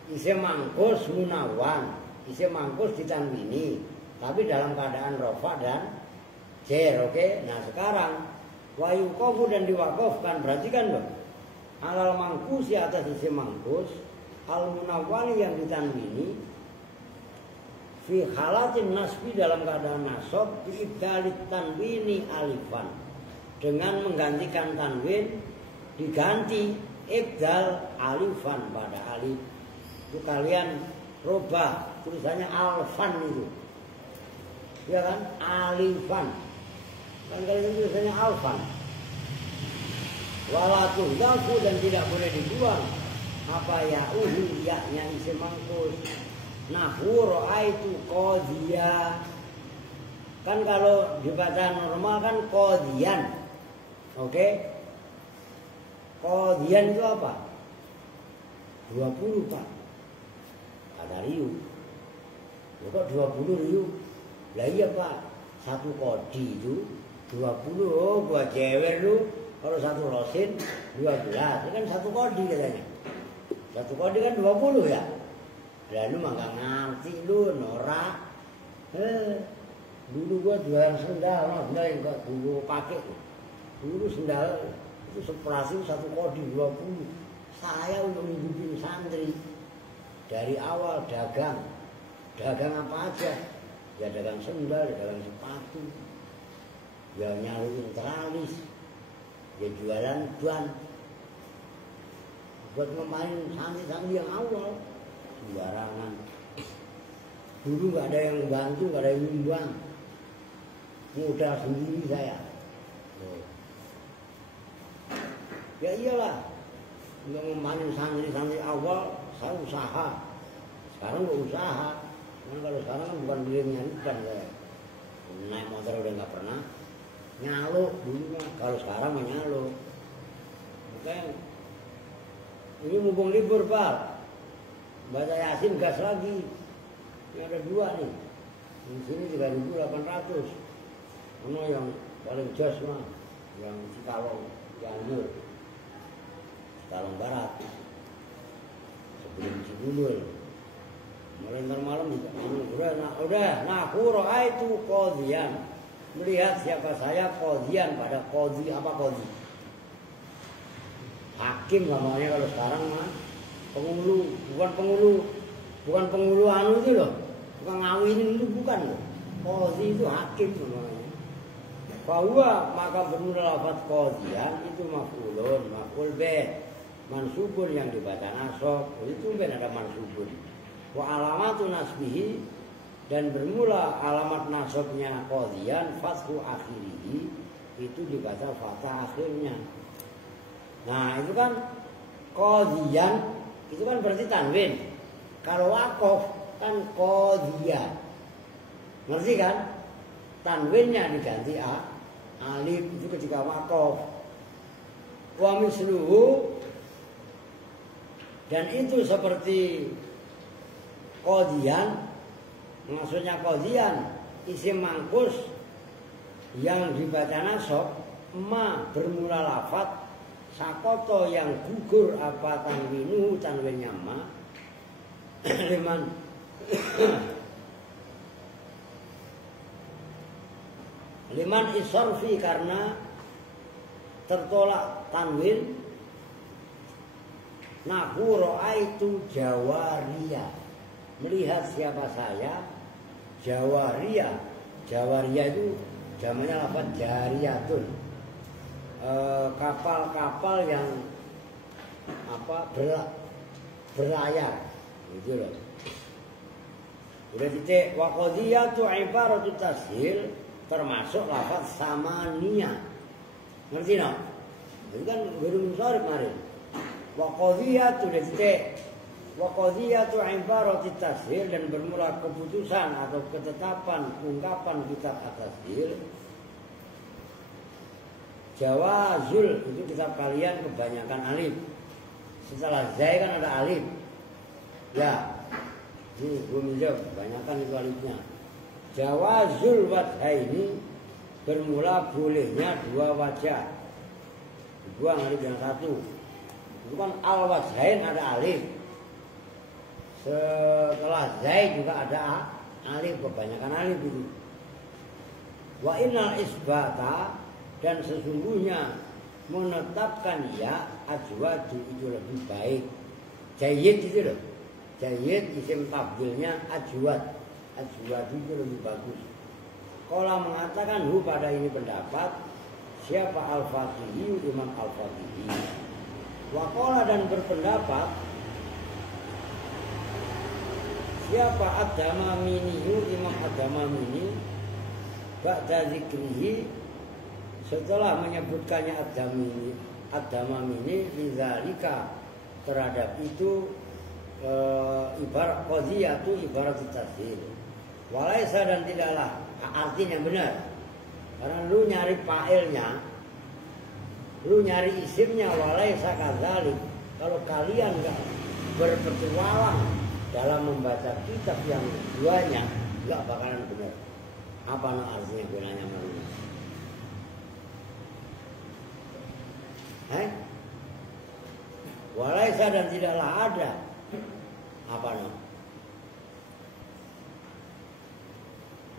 Isim mangkus munawan, isim mangkus ditanwini tapi dalam keadaan rofa dan jer. Oke? Nah sekarang wayu kofu dan diwakofkan berarti kan loh, alal mangkusi atas isim mangkus, al munawwani yang ditanwini, fi halatin nasbi dalam keadaan nasab biibdalit tanwini alifan, dengan menggantikan tanwin diganti ibdal alifan pada alif. Itu kalian robah tulisannya alfan itu, ya kan, alifan kan kalian tulisannya alfan. Walatuh yafu, dan tidak boleh dibuang apa ya ya-nya isim mangkus. Nahwu ra'aitu qadhiya, kan kalau dibaca normal kan qadhiyan, oke? Qadhiyan itu apa? 20 Pak, ada riu. Kok 20 riu? Lah iya Pak, satu kodi itu 20. Oh gua jewer lu, kalau satu rosin 12, itu kan satu kodi katanya. Satu kodi kan 20 ya. Lalu mah gak ngerti lu, norak. Dulu gua jualan sendal, sendal yang gak dulu pakai. Dulu sendal itu seperasi satu kodi 20. Saya untuk menghidupin santri dari awal dagang apa aja, ya dagang sendal, ya dagang sepatu, ya nyalurin teralis, ya jualan ban, buat ngemain santri-santri yang awal. Sembarangan. Dulu nggak ada yang bantu, nggak ada yang nyumbang, modal sendiri saya. Ya iyalah, untuk ngemanin santri-santri awal saya usaha. Sekarang nggak usaha, karena kalau sekarang kan bukan beli nyanyikan saya. Naik motor udah nggak pernah, nyalo dulunya. Kalau sekarang mah nyalo. Makanya ini mumpung libur Pak, baca Yasin gas lagi. Ini ada 2 nih. Di sini 3.800. Mana yang paling jos mah, yang Cikalong, Cianjur, Cikalong Barat, sebelum Cibunul. Mulai ntar malam udah. Nahwu ra'aitu qadhiyan, melihat siapa saya qadhiyan, pada qadhi apa qadhi? Hakim namanya kalau sekarang mah. Penghulu, bukan penghulu anu itu loh, bukan ngawinin itu, bukan loh. Qadhi itu hakim namanya. Bahwa maka bermula lafaz qadhiyan itu maf'ulun, maf'ul bih, mansubun yang dibaca nasab, itu ben ada mansubun. Wa alamatu nasbihi, dan bermula alamat nasabnya qadhiyan fathu akhirihi, itu dibaca fathah akhirnya. Nah itu kan qadhiyan itu kan berarti tanwin. Kalau waqaf kan qadhiya. Ngerti kan? Tanwinnya diganti alif itu ketika waqaf. Wa misluhu, dan itu seperti qadhiyan. Maksudnya qadhiyan isim mangkus yang dibaca nasab ma bermula lafaz sakoto yang gugur apa tanwinu, tanwinnya ma liman isarfi, karena tertolak tanwin. Nahwu ra'aitu jawariya, melihat siapa saya jawariya. Jawariya itu jamannya lafaz jariyatun, kapal-kapal yang berlayar gitu loh. Udah titik. Wa qadhiyatu ibaratu tashil, termasuk lafaz samania. Ngerti no? Itu kan guru musharif kemarin. Wa qadhiyatu udah titik. Wa qadhiyatu ibaratu tashil, dan bermula keputusan atau ketetapan ungkapan kitab at-tashil. Jawazul, itu kitab kalian kebanyakan alif. Setelah zai kan ada alif. Ya, ini belum jawab, kebanyakan itu alifnya. Jawazul wajhaini, bermula bolehnya 2 wajah. Dibuang alif yang 1. Itu kan al wajhain ada alif. Setelah zai juga ada alif, kebanyakan alif itu. Wa innal isbata, dan sesungguhnya menetapkan ya ajwadu itu lebih baik. Jayyid itu loh. Jayyid isim tabdilnya ajwad. Azwadi itu lebih bagus. Qala mengatakan hu pada ini pendapat siapa Al-Faqihi, Imam Al-Faqihi. Wa qala dan berpendapat siapa Ad-Damamini, Imam Ad-Damamini ba'da zikrihi setelah menyebutkannya Ad-Damamini lidzalika terhadap itu ibarat qadhiyah itu ibarat tasdil. Walaisa dan tidaklah artinya benar. Karena lu nyari fa'ilnya, lu nyari isimnya walaisa kadzalik. Kalau kalian enggak berpetualang dalam membaca kitab yang duanya, enggak bakalan benar. Apa artinya gunanya malu? Walaisa dan tidaklah ada apa namanya?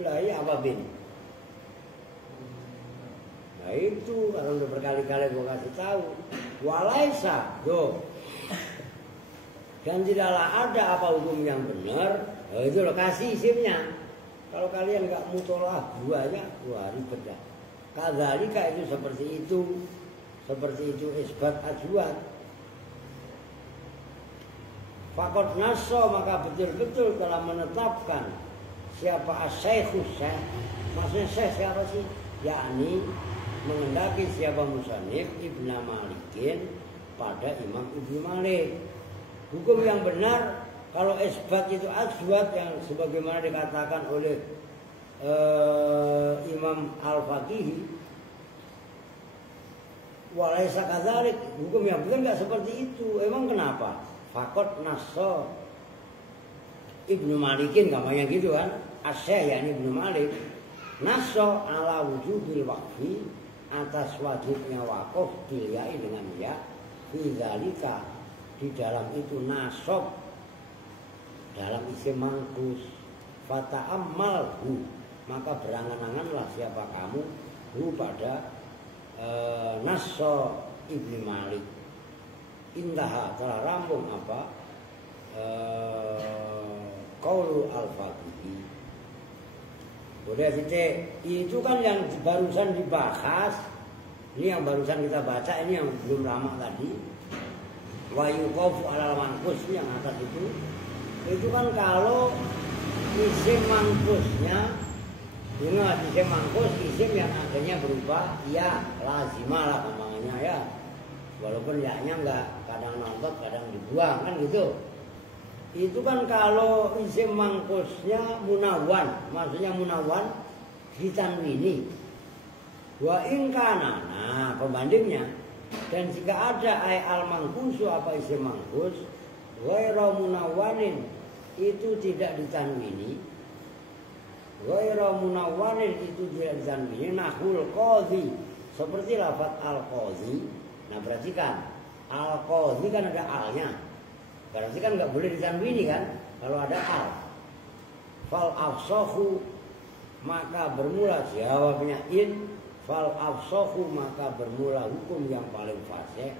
Lai apa bin? Nah itu kalau udah berkali-kali gue kasih tahu. Walaisa, tuh. Dan tidaklah ada apa hukum yang benar. Nah, itu lokasi isimnya. Kalau kalian nggak mutolah duanya, wah ribet dah. Kadzalika itu seperti itu isbat ajwad. Fakot naso maka betul-betul telah menetapkan siapa asy-syaikhus syekh. Maksudnya syekh siapa sih? Yakni mengendaki siapa musannif Ibnu Malikin pada Imam Ibnu Malik. Hukum yang benar kalau isbat itu ajwad yang sebagaimana dikatakan oleh Imam Al-Faqihi. Walaisa kadzalik, hukum yang benar enggak seperti itu. Emang kenapa? Fakot naso Ibnu Malikin gamanya gitu kan, Asy'ah yakni Ibnu Malik naso ala wujubil waqfi atas wajibnya wakaf bilyai dengan ya fidzalika di dalam itu nasob dalam isim mangkus fata'ammalhu maka berangan-anganlah siapa kamu hu pada naso Ibnu Malik. Intaha telah rampung apa qaulu al-Faqihi. Udah itu kan yang barusan dibahas. Ini yang barusan kita baca, ini yang belum lama tadi. Wa yuqafu alal manqus yang atas itu. Itu kan kalau isim manqusnya ingat isim manqus isim yang akhirnya berupa ya lazimah lah namanya ya. Walaupun yaknya enggak kadang nontot kadang dibuang kan gitu. Itu kan kalau isim mangkusnya munawwan, maksudnya munawwan ditanwini. Wa in kana, nah pembandingnya. Dan jika ada ay al mangkusu apa isim mangkus, ghairu munawwanin itu tidak ditanwini. Ghairu munawwanin itu tidak ditanwini nahul qadhi seperti lafaz al qadhi. Nah perhatikan, al-qadhi kan ada al-nya. Berarti kan nggak boleh ditanwini kan? Kalau ada al. Fal afsahu maka bermula jawabnya in. Fal afsahu maka bermula hukum yang paling fasih.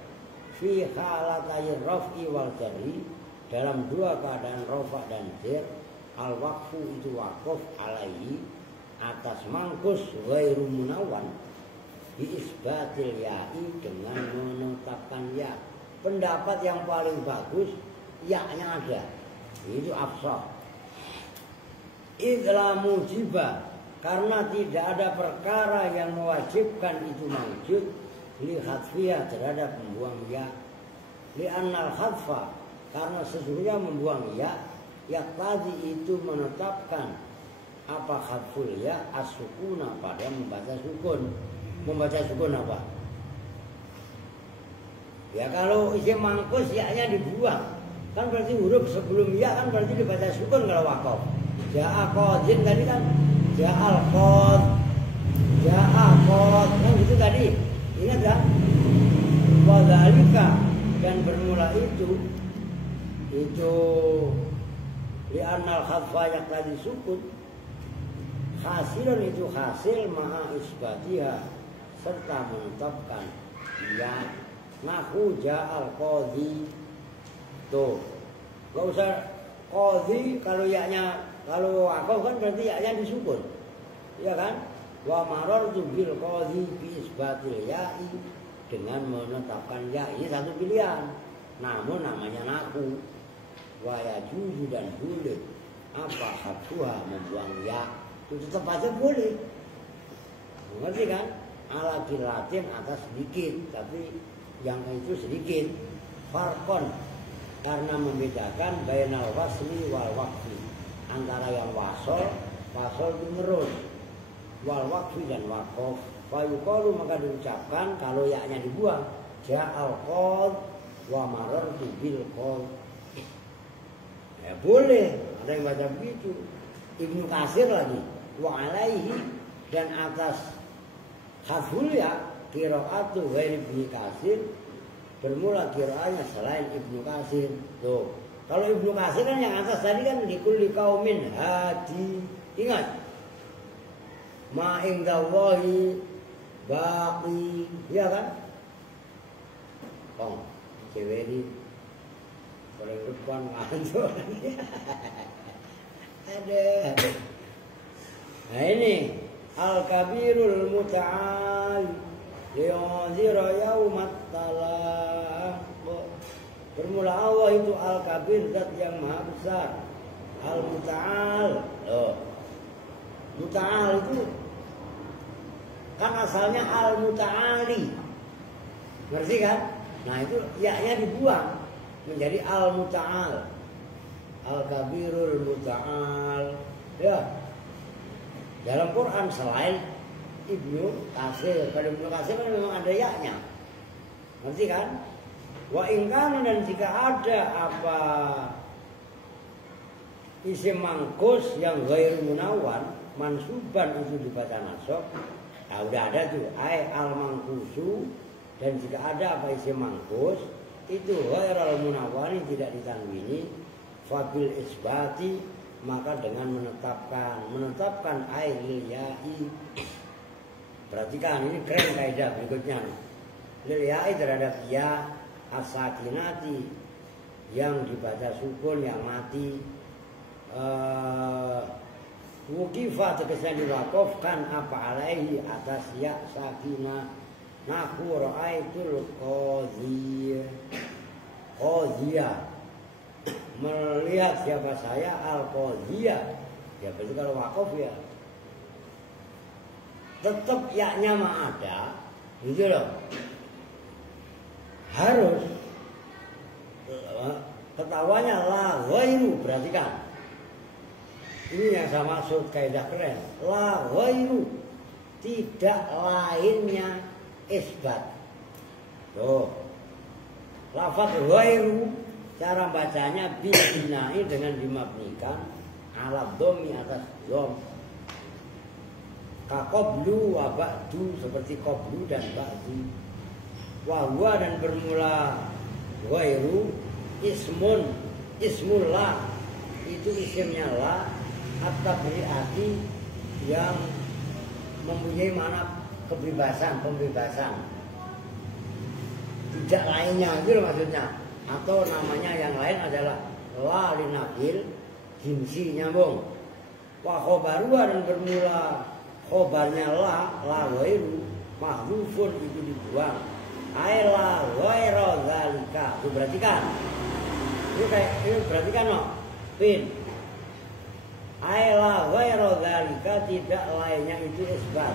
Fi halatay raf'i wal jarri dalam dua keadaan rafa dan jar. Al-waqfu itu waqaf alaihi atas mangkus ghairu munawwan. Biisbatil ya'i dengan menetapkan ya. Pendapat yang paling bagus ya-nya ada. Itu afsah. Idla mujibah karena tidak ada perkara yang mewajibkan itu mawjud li hadfiyah terhadap membuang ya. Li annal hadfa karena sesungguhnya membuang ya tadi itu menetapkan apa hadful ya as-sukuna pada membaca sukun. Membaca sukun apa? Ya kalau isim mangkus ya-nya dibuang. Kan berarti huruf sebelum ya kan berarti dibaca sukun kalau waqaf. Ja'a qadhin tadi kan ja'al qad. Ja'a qad kan gitu tadi. Ingat kan? Wa dzalika dan bermula itu li annal khadfa yang tadi sukun hasilun itu hasil ma'a isbatiha serta menetapkan ya nahu ja'al qadhi tuh gak usah qadhi kalau yaknya Kalau aku kan berarti ya disukun. Iya kan? Wa marartu bil qadhi bi isbatil ya'i, dengan menetapkan ya, ini satu pilihan. Namun namanya naku. Wa yajuzu dan boleh apa hadfuha membuang ya, itu tetap aja boleh. Ngerti kan? Ala kilatin atas sedikit, tapi yang itu sedikit. Farkon, karena membedakan bainal wasli wal waqfi, antara yang wasol itu terus, wal waqfi dan waqaf. Fayuqalu, maka diucapkan kalau yaknya dibuang, ja'al qad wa marartu bil qad. Ya boleh, ada yang baca begitu. Ibnu Katsir lagi, wa alaihi, dan atas hadful ya qiraatu ghairi Ibnu Katsir, bermula qiraatnya selain Ibnu Katsir. Tuh, kalau Ibnu Katsir kan yang atas tadi kan likulli qaumin hadi. Ingat, ma indallahi baqi, ya kan? Oh, cewek ini paling depan ngantuk. Ada. Nah ini al-kabirul muta'al liyunzira yaumat talaq. Bermula Allah itu al-kabir, zat yang maha besar. Al-muta'al. Loh. Muta'al itu kan asalnya al-muta'ali. Ngerti kan? Nah itu ya-nya dibuang menjadi al-muta'al. Al-kabirul muta'al. Ya. Dalam Quran selain Ibnu Katsir, pada Ibnu Katsir kan memang ada ya-nya. Ngerti kan? Wa in kana, dan jika ada apa isim mangkus yang ghair munawwan, mansuban itu dibaca nasab. Nah, udah ada tuh ai al mangkusu, dan jika ada apa isim mangkus itu ghairal munawwani, tidak ditanwini, fabil isbati, maka dengan menetapkan ai lil ya'i. Perhatikan, ini keren kaidah berikutnya. Lil ya'i terhadap ya as-sakinati, yang dibaca sukun, yang mati. Wukifa, tegasnya diwakafkan apa alaihi, atas ya sakinah. Naku ra'aitul qadhiyah, melihat siapa saya, al-qadhiyah. Ya berarti kalau wakaf ya tetap yaknya mah ada, gitu loh. Harus ketawanya la ghairu, perhatikan. Ini yang saya maksud kaidah keren. La ghairu, tidak lainnya isbat. Tuh. Lafaz ghairu cara bacanya binai dengan dimabnikan ala dhammi, atas dhom. Ka qablu wa ba'du, seperti qablu dan ba'du. Wa huwa, dan bermula ghairu ismul la, itu isimnya la, at-tabri'ati, yang mempunyai makna pembebasan, tidak lainnya, itu loh maksudnya. Atau namanya yang lain adalah la linabil jinsi, nyambung. Wa khobaruha, dan bermula khobarnya la ghairu, mahdhufun, itu dibuang. Ai la ghairu dzalika, itu berarti kan ini berarti kan no pin. Ai la ghairu dzalika, tidak lainnya itu isbat.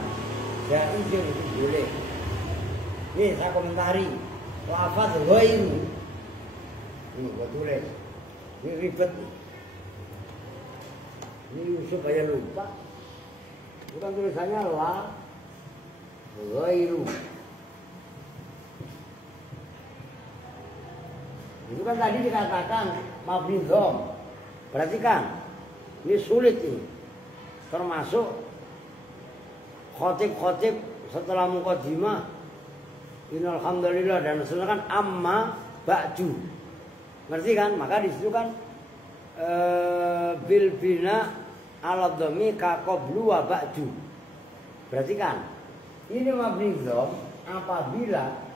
Jaizun, itu boleh. Nih saya komentari lafaz ghairu. Ini gua tulis. Ini ribet. Ini supaya lupa. Bukan tulisannya la ghairu. Itu kan tadi dikatakan mabni dhom. Perhatikan. Ini sulit ini. Termasuk khotib setelah muqaddimah innal hamdalillah dan setelah kan amma ba'du. Ngerti kan? Maka di situ kan bil bina ala dhammi ka qablu wa ba'du. Berarti kan ini mabni dhom apabila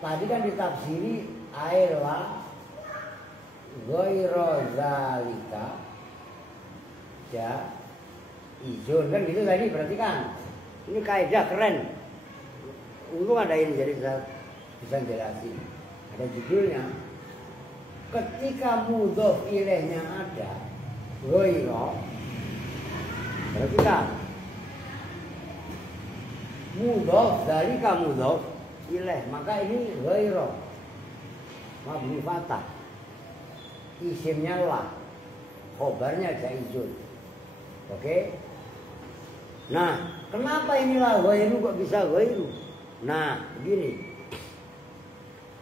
tadi kan ditafsiri aila Ghaira zalika ya izun kan gitu tadi, perhatikan. Ini kaidah keren. Untung ada ini jadi bisa jelasin. Ada judulnya. Ketika mudhof ilaihnya ada ghaira, perhatikan. Mudhof zalika mudhof ilaih, maka ini ghaira mabni fathah. Isimnya lah, khobarnya jaizun. Oke. Nah, kenapa inilah ghairu kok bisa ghairu? Nah, begini.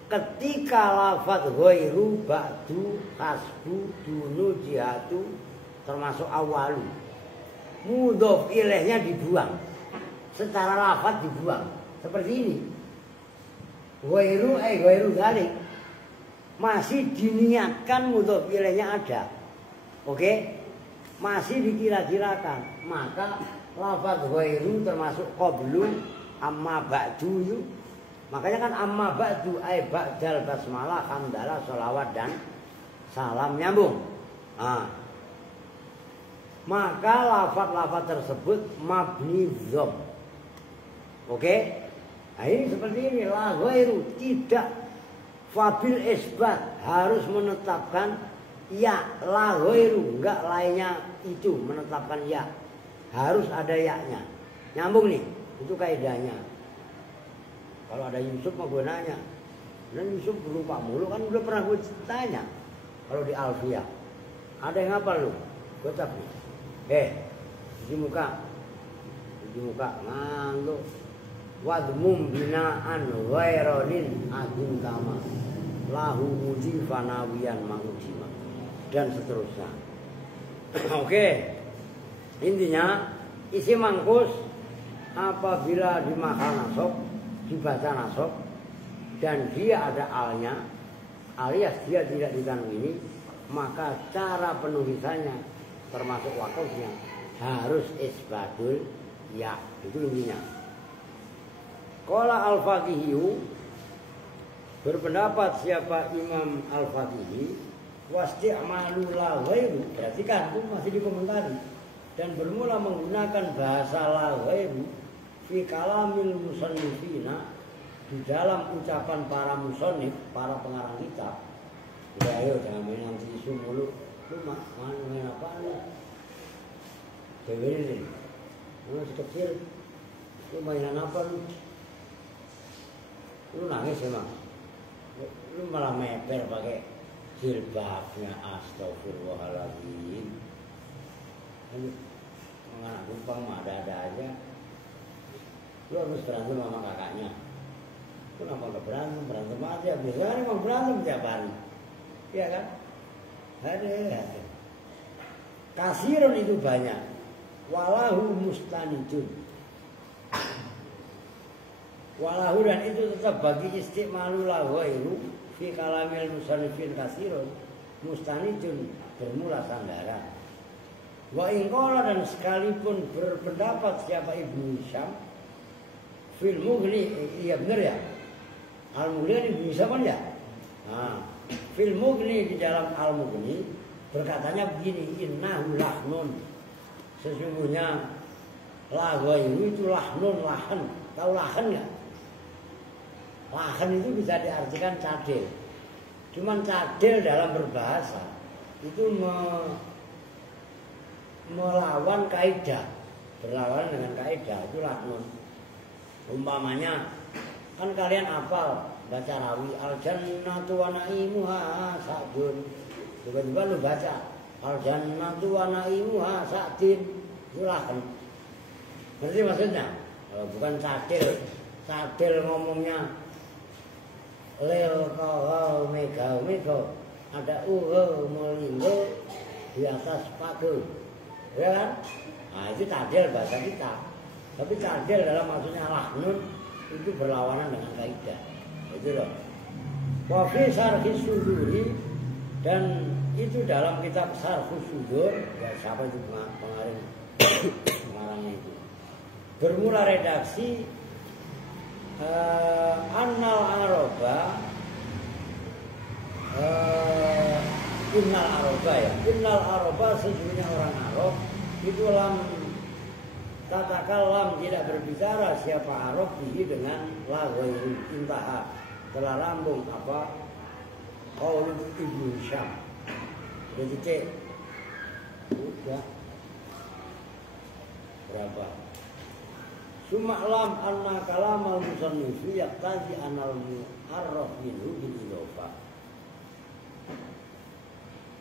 Ketika lafaz ghairu ba'du hasbu dunu jihatu termasuk awalu, mudhof ilaihnya dibuang. Secara lafaz dibuang. Seperti ini. Ghairu dzalik. Masih diniatkan mudhof ilaihnya ada. Oke? Masih dikira-kirakan. Maka lafaz ghairu termasuk qablu amma ba'du itu. Makanya kan amma ba'du ay ba'dal basmalah hamdalah sholawat dan salam nyambung. Nah. Maka lafaz-lafaz tersebut mabni dhom. Oke? Nah ini seperti ini, la ghairu tidak fabil isbat harus menetapkan ya, la ghairu enggak lainnya itu menetapkan ya. Harus ada ya-nya. Nyambung nih, itu kaidahnya. Kalau ada Yusuf mah gue nanya. Dan Yusuf lupa mulu kan udah pernah gue tanya. Kalau di Alfiyah. Ada yang hafal lu? Gue cap nih. Cuci muka. Cuci muka. Ngantuk. Wadmum binaan ghaironin adun tama. Lahu muji fanawiyan ma'udima. Dan seterusnya. Oke. Intinya isi mangkus apabila dimakan nasab, dibaca nasab dan dia ada alnya alias dia tidak ditanwini, maka cara penulisannya termasuk wakafnya harus isbatul ya. Itu intinya. Qala al-Faqihi, berpendapat siapa Imam al-Faqihi, wasti'malu la ghairu, perhatikan itu masih dikomentari, dan bermula menggunakan bahasa la ghairu fi kalamil musannifina, di dalam ucapan para musannif, para pengarang kitab. Ya ayo jangan main nanti isu mulu. Lu main apa lu? Dewe ini. Lu masih kecil. Lu mainan apa lu? Lu nangis emang. Lu malah meper pakai jilbabnya, astagfirullahaladzim. Ini anak gumpang mah ada-ada aja. Lu harus berantem sama kakaknya. Lu kenapa gak berantem? Berantem aja. Biasanya kan emang berantem tiap hari. Iya kan? Ada. Kasirun itu banyak. Walahu mustanidun. Walahu dan itu tetap bagi istiqmalu la ghairu fi kalamil musannifin kasirun. Mustanidun bermula sandaran. Wa ingqala dan sekalipun berpendapat siapa Ibnu Hisham fil Mughni, iya benar ya? Al-Mughni Ibnu Hisham kan ya? Nah, fil Mughni di dalam Al-Mughni berkatanya begini, innahu lahnun. Sesungguhnya la ghairu itu lahnun, lahan. Tahu lahan enggak? Lahan itu bisa diartikan cadel. Cuman cadel dalam berbahasa itu melawan kaidah, berlawanan dengan kaidah, itu lahnun. Umpamanya kan kalian hafal baca rawi al jannatu wa na'imuha sa'dun, tiba-tiba lu baca al jannatu wa na'imuha sa'din, itu lahn. Ngerti maksudnya? Bukan cadel. Cadel ngomongnya lel kau mega ada melinggo di atas paku. Ya kan? Nah itu cadel bahasa kita. Tapi cadel dalam maksudnya lahnun itu berlawanan dengan kaidah. Itu loh. Wa fi syarhis suduri, dan itu dalam kitab Syarhus Sudur, ya siapa itu pengarangnya itu. Bermula redaksi Annal Araba Innal aroba ya. Innal aroba sesungguhnya orang Arab itu lam tatakalam tidak berbicara siapa Arab bihi dengan laghairi intaha telah rambung apa qaul Ibnu Syam. Jadi cek udah berapa? Suma'lam anna kalamal musannifi yaqtazi anal mu'arraf minhu bil idhofah.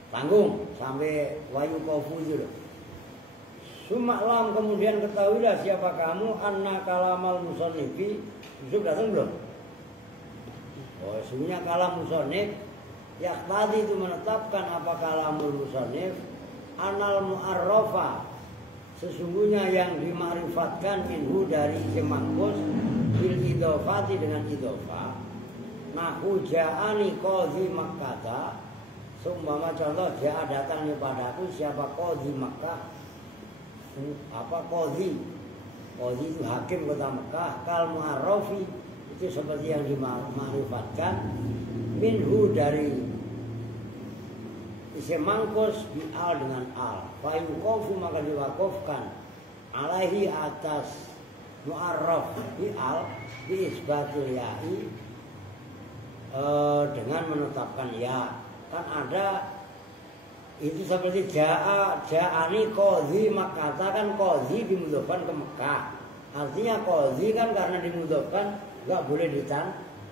Tanggung sampai wayu kofu dulu. Suma'lam kemudian ketahuilah siapa kamu anna kalamal musannifi. Yusuf datang belum? Oh, sebenarnya kalam musannif yaqtazi itu menetapkan apa kalamul musannif anal mu'arrafa sesungguhnya yang dima'rifatkan minhu dari isim mangkus bil idhofati dengan idhofah nahu ja'ani qadhi makkata seumpama contoh ja'a datangnya padaku siapa qadhi Makkah apa qadhi itu hakim kota Mekah kal mu'arrafi itu seperti yang dima'rifatkan minhu dari isim mangkus bi'al dengan al fayuqafu maka diwakafkan alaihi atas mu'arraf bi'al bi'isbatil ya'i dengan menetapkan ya. Kan ada itu seperti ja'ani qadhi Makkah kan qadhi dimudhofkan ke Mekah. Artinya qadhi kan karena dimudhofkan enggak boleh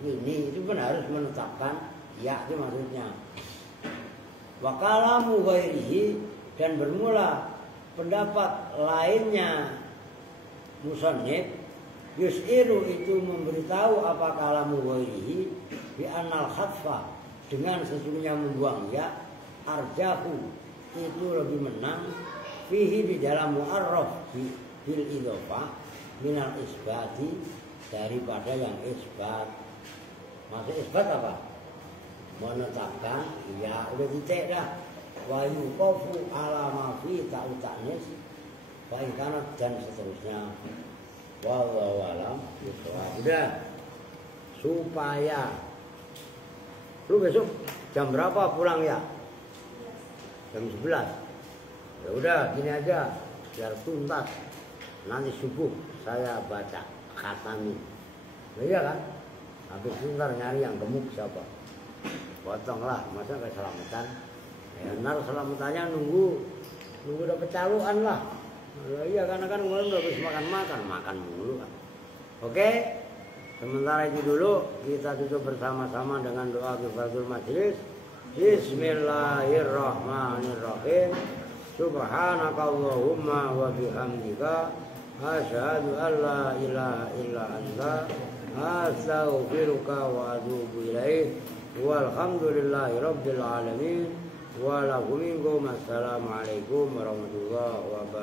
ini itu pun harus menetapkan ya itu maksudnya. Wa kalamu ghairihi dan bermula pendapat lainnya musannif yus'iru itu memberitahu apa kalamu ghairihi bi anal khatfa dengan sesungguhnya membuang ya arjahu itu lebih menang fihi di dalam mu'arraf bil idhofah minal isbati daripada yang isbat. Maksud isbat apa? Menetapkan ya udah dicek dah wa yuqafu ala ma fi ta'utanis wa kanat dan seterusnya wallahu alam udah supaya lu besok jam berapa pulang ya? Jam 11. Ya udah gini aja biar tuntas nanti subuh saya baca khatamin. Iya kan? Habis itu ntar nyari yang gemuk siapa? Potonglah, masa keselamatan ya ntar selamatannya nunggu dapet caluan lah. Iya karena kan kemarin udah habis makan mulu kan. Oke, sementara itu dulu kita tutup bersama-sama dengan doa kifaratul majlis. Bismillahirrahmanirrahim. Subhanakallahumma wa bihamdika asyhadu an la ilaha illa anta astaghfiruka wa atubu ilaik. Walhamdulillahi rabbil alamin. Wa lakum minkum assalamualaikum warahmatullahi wabarakatuh.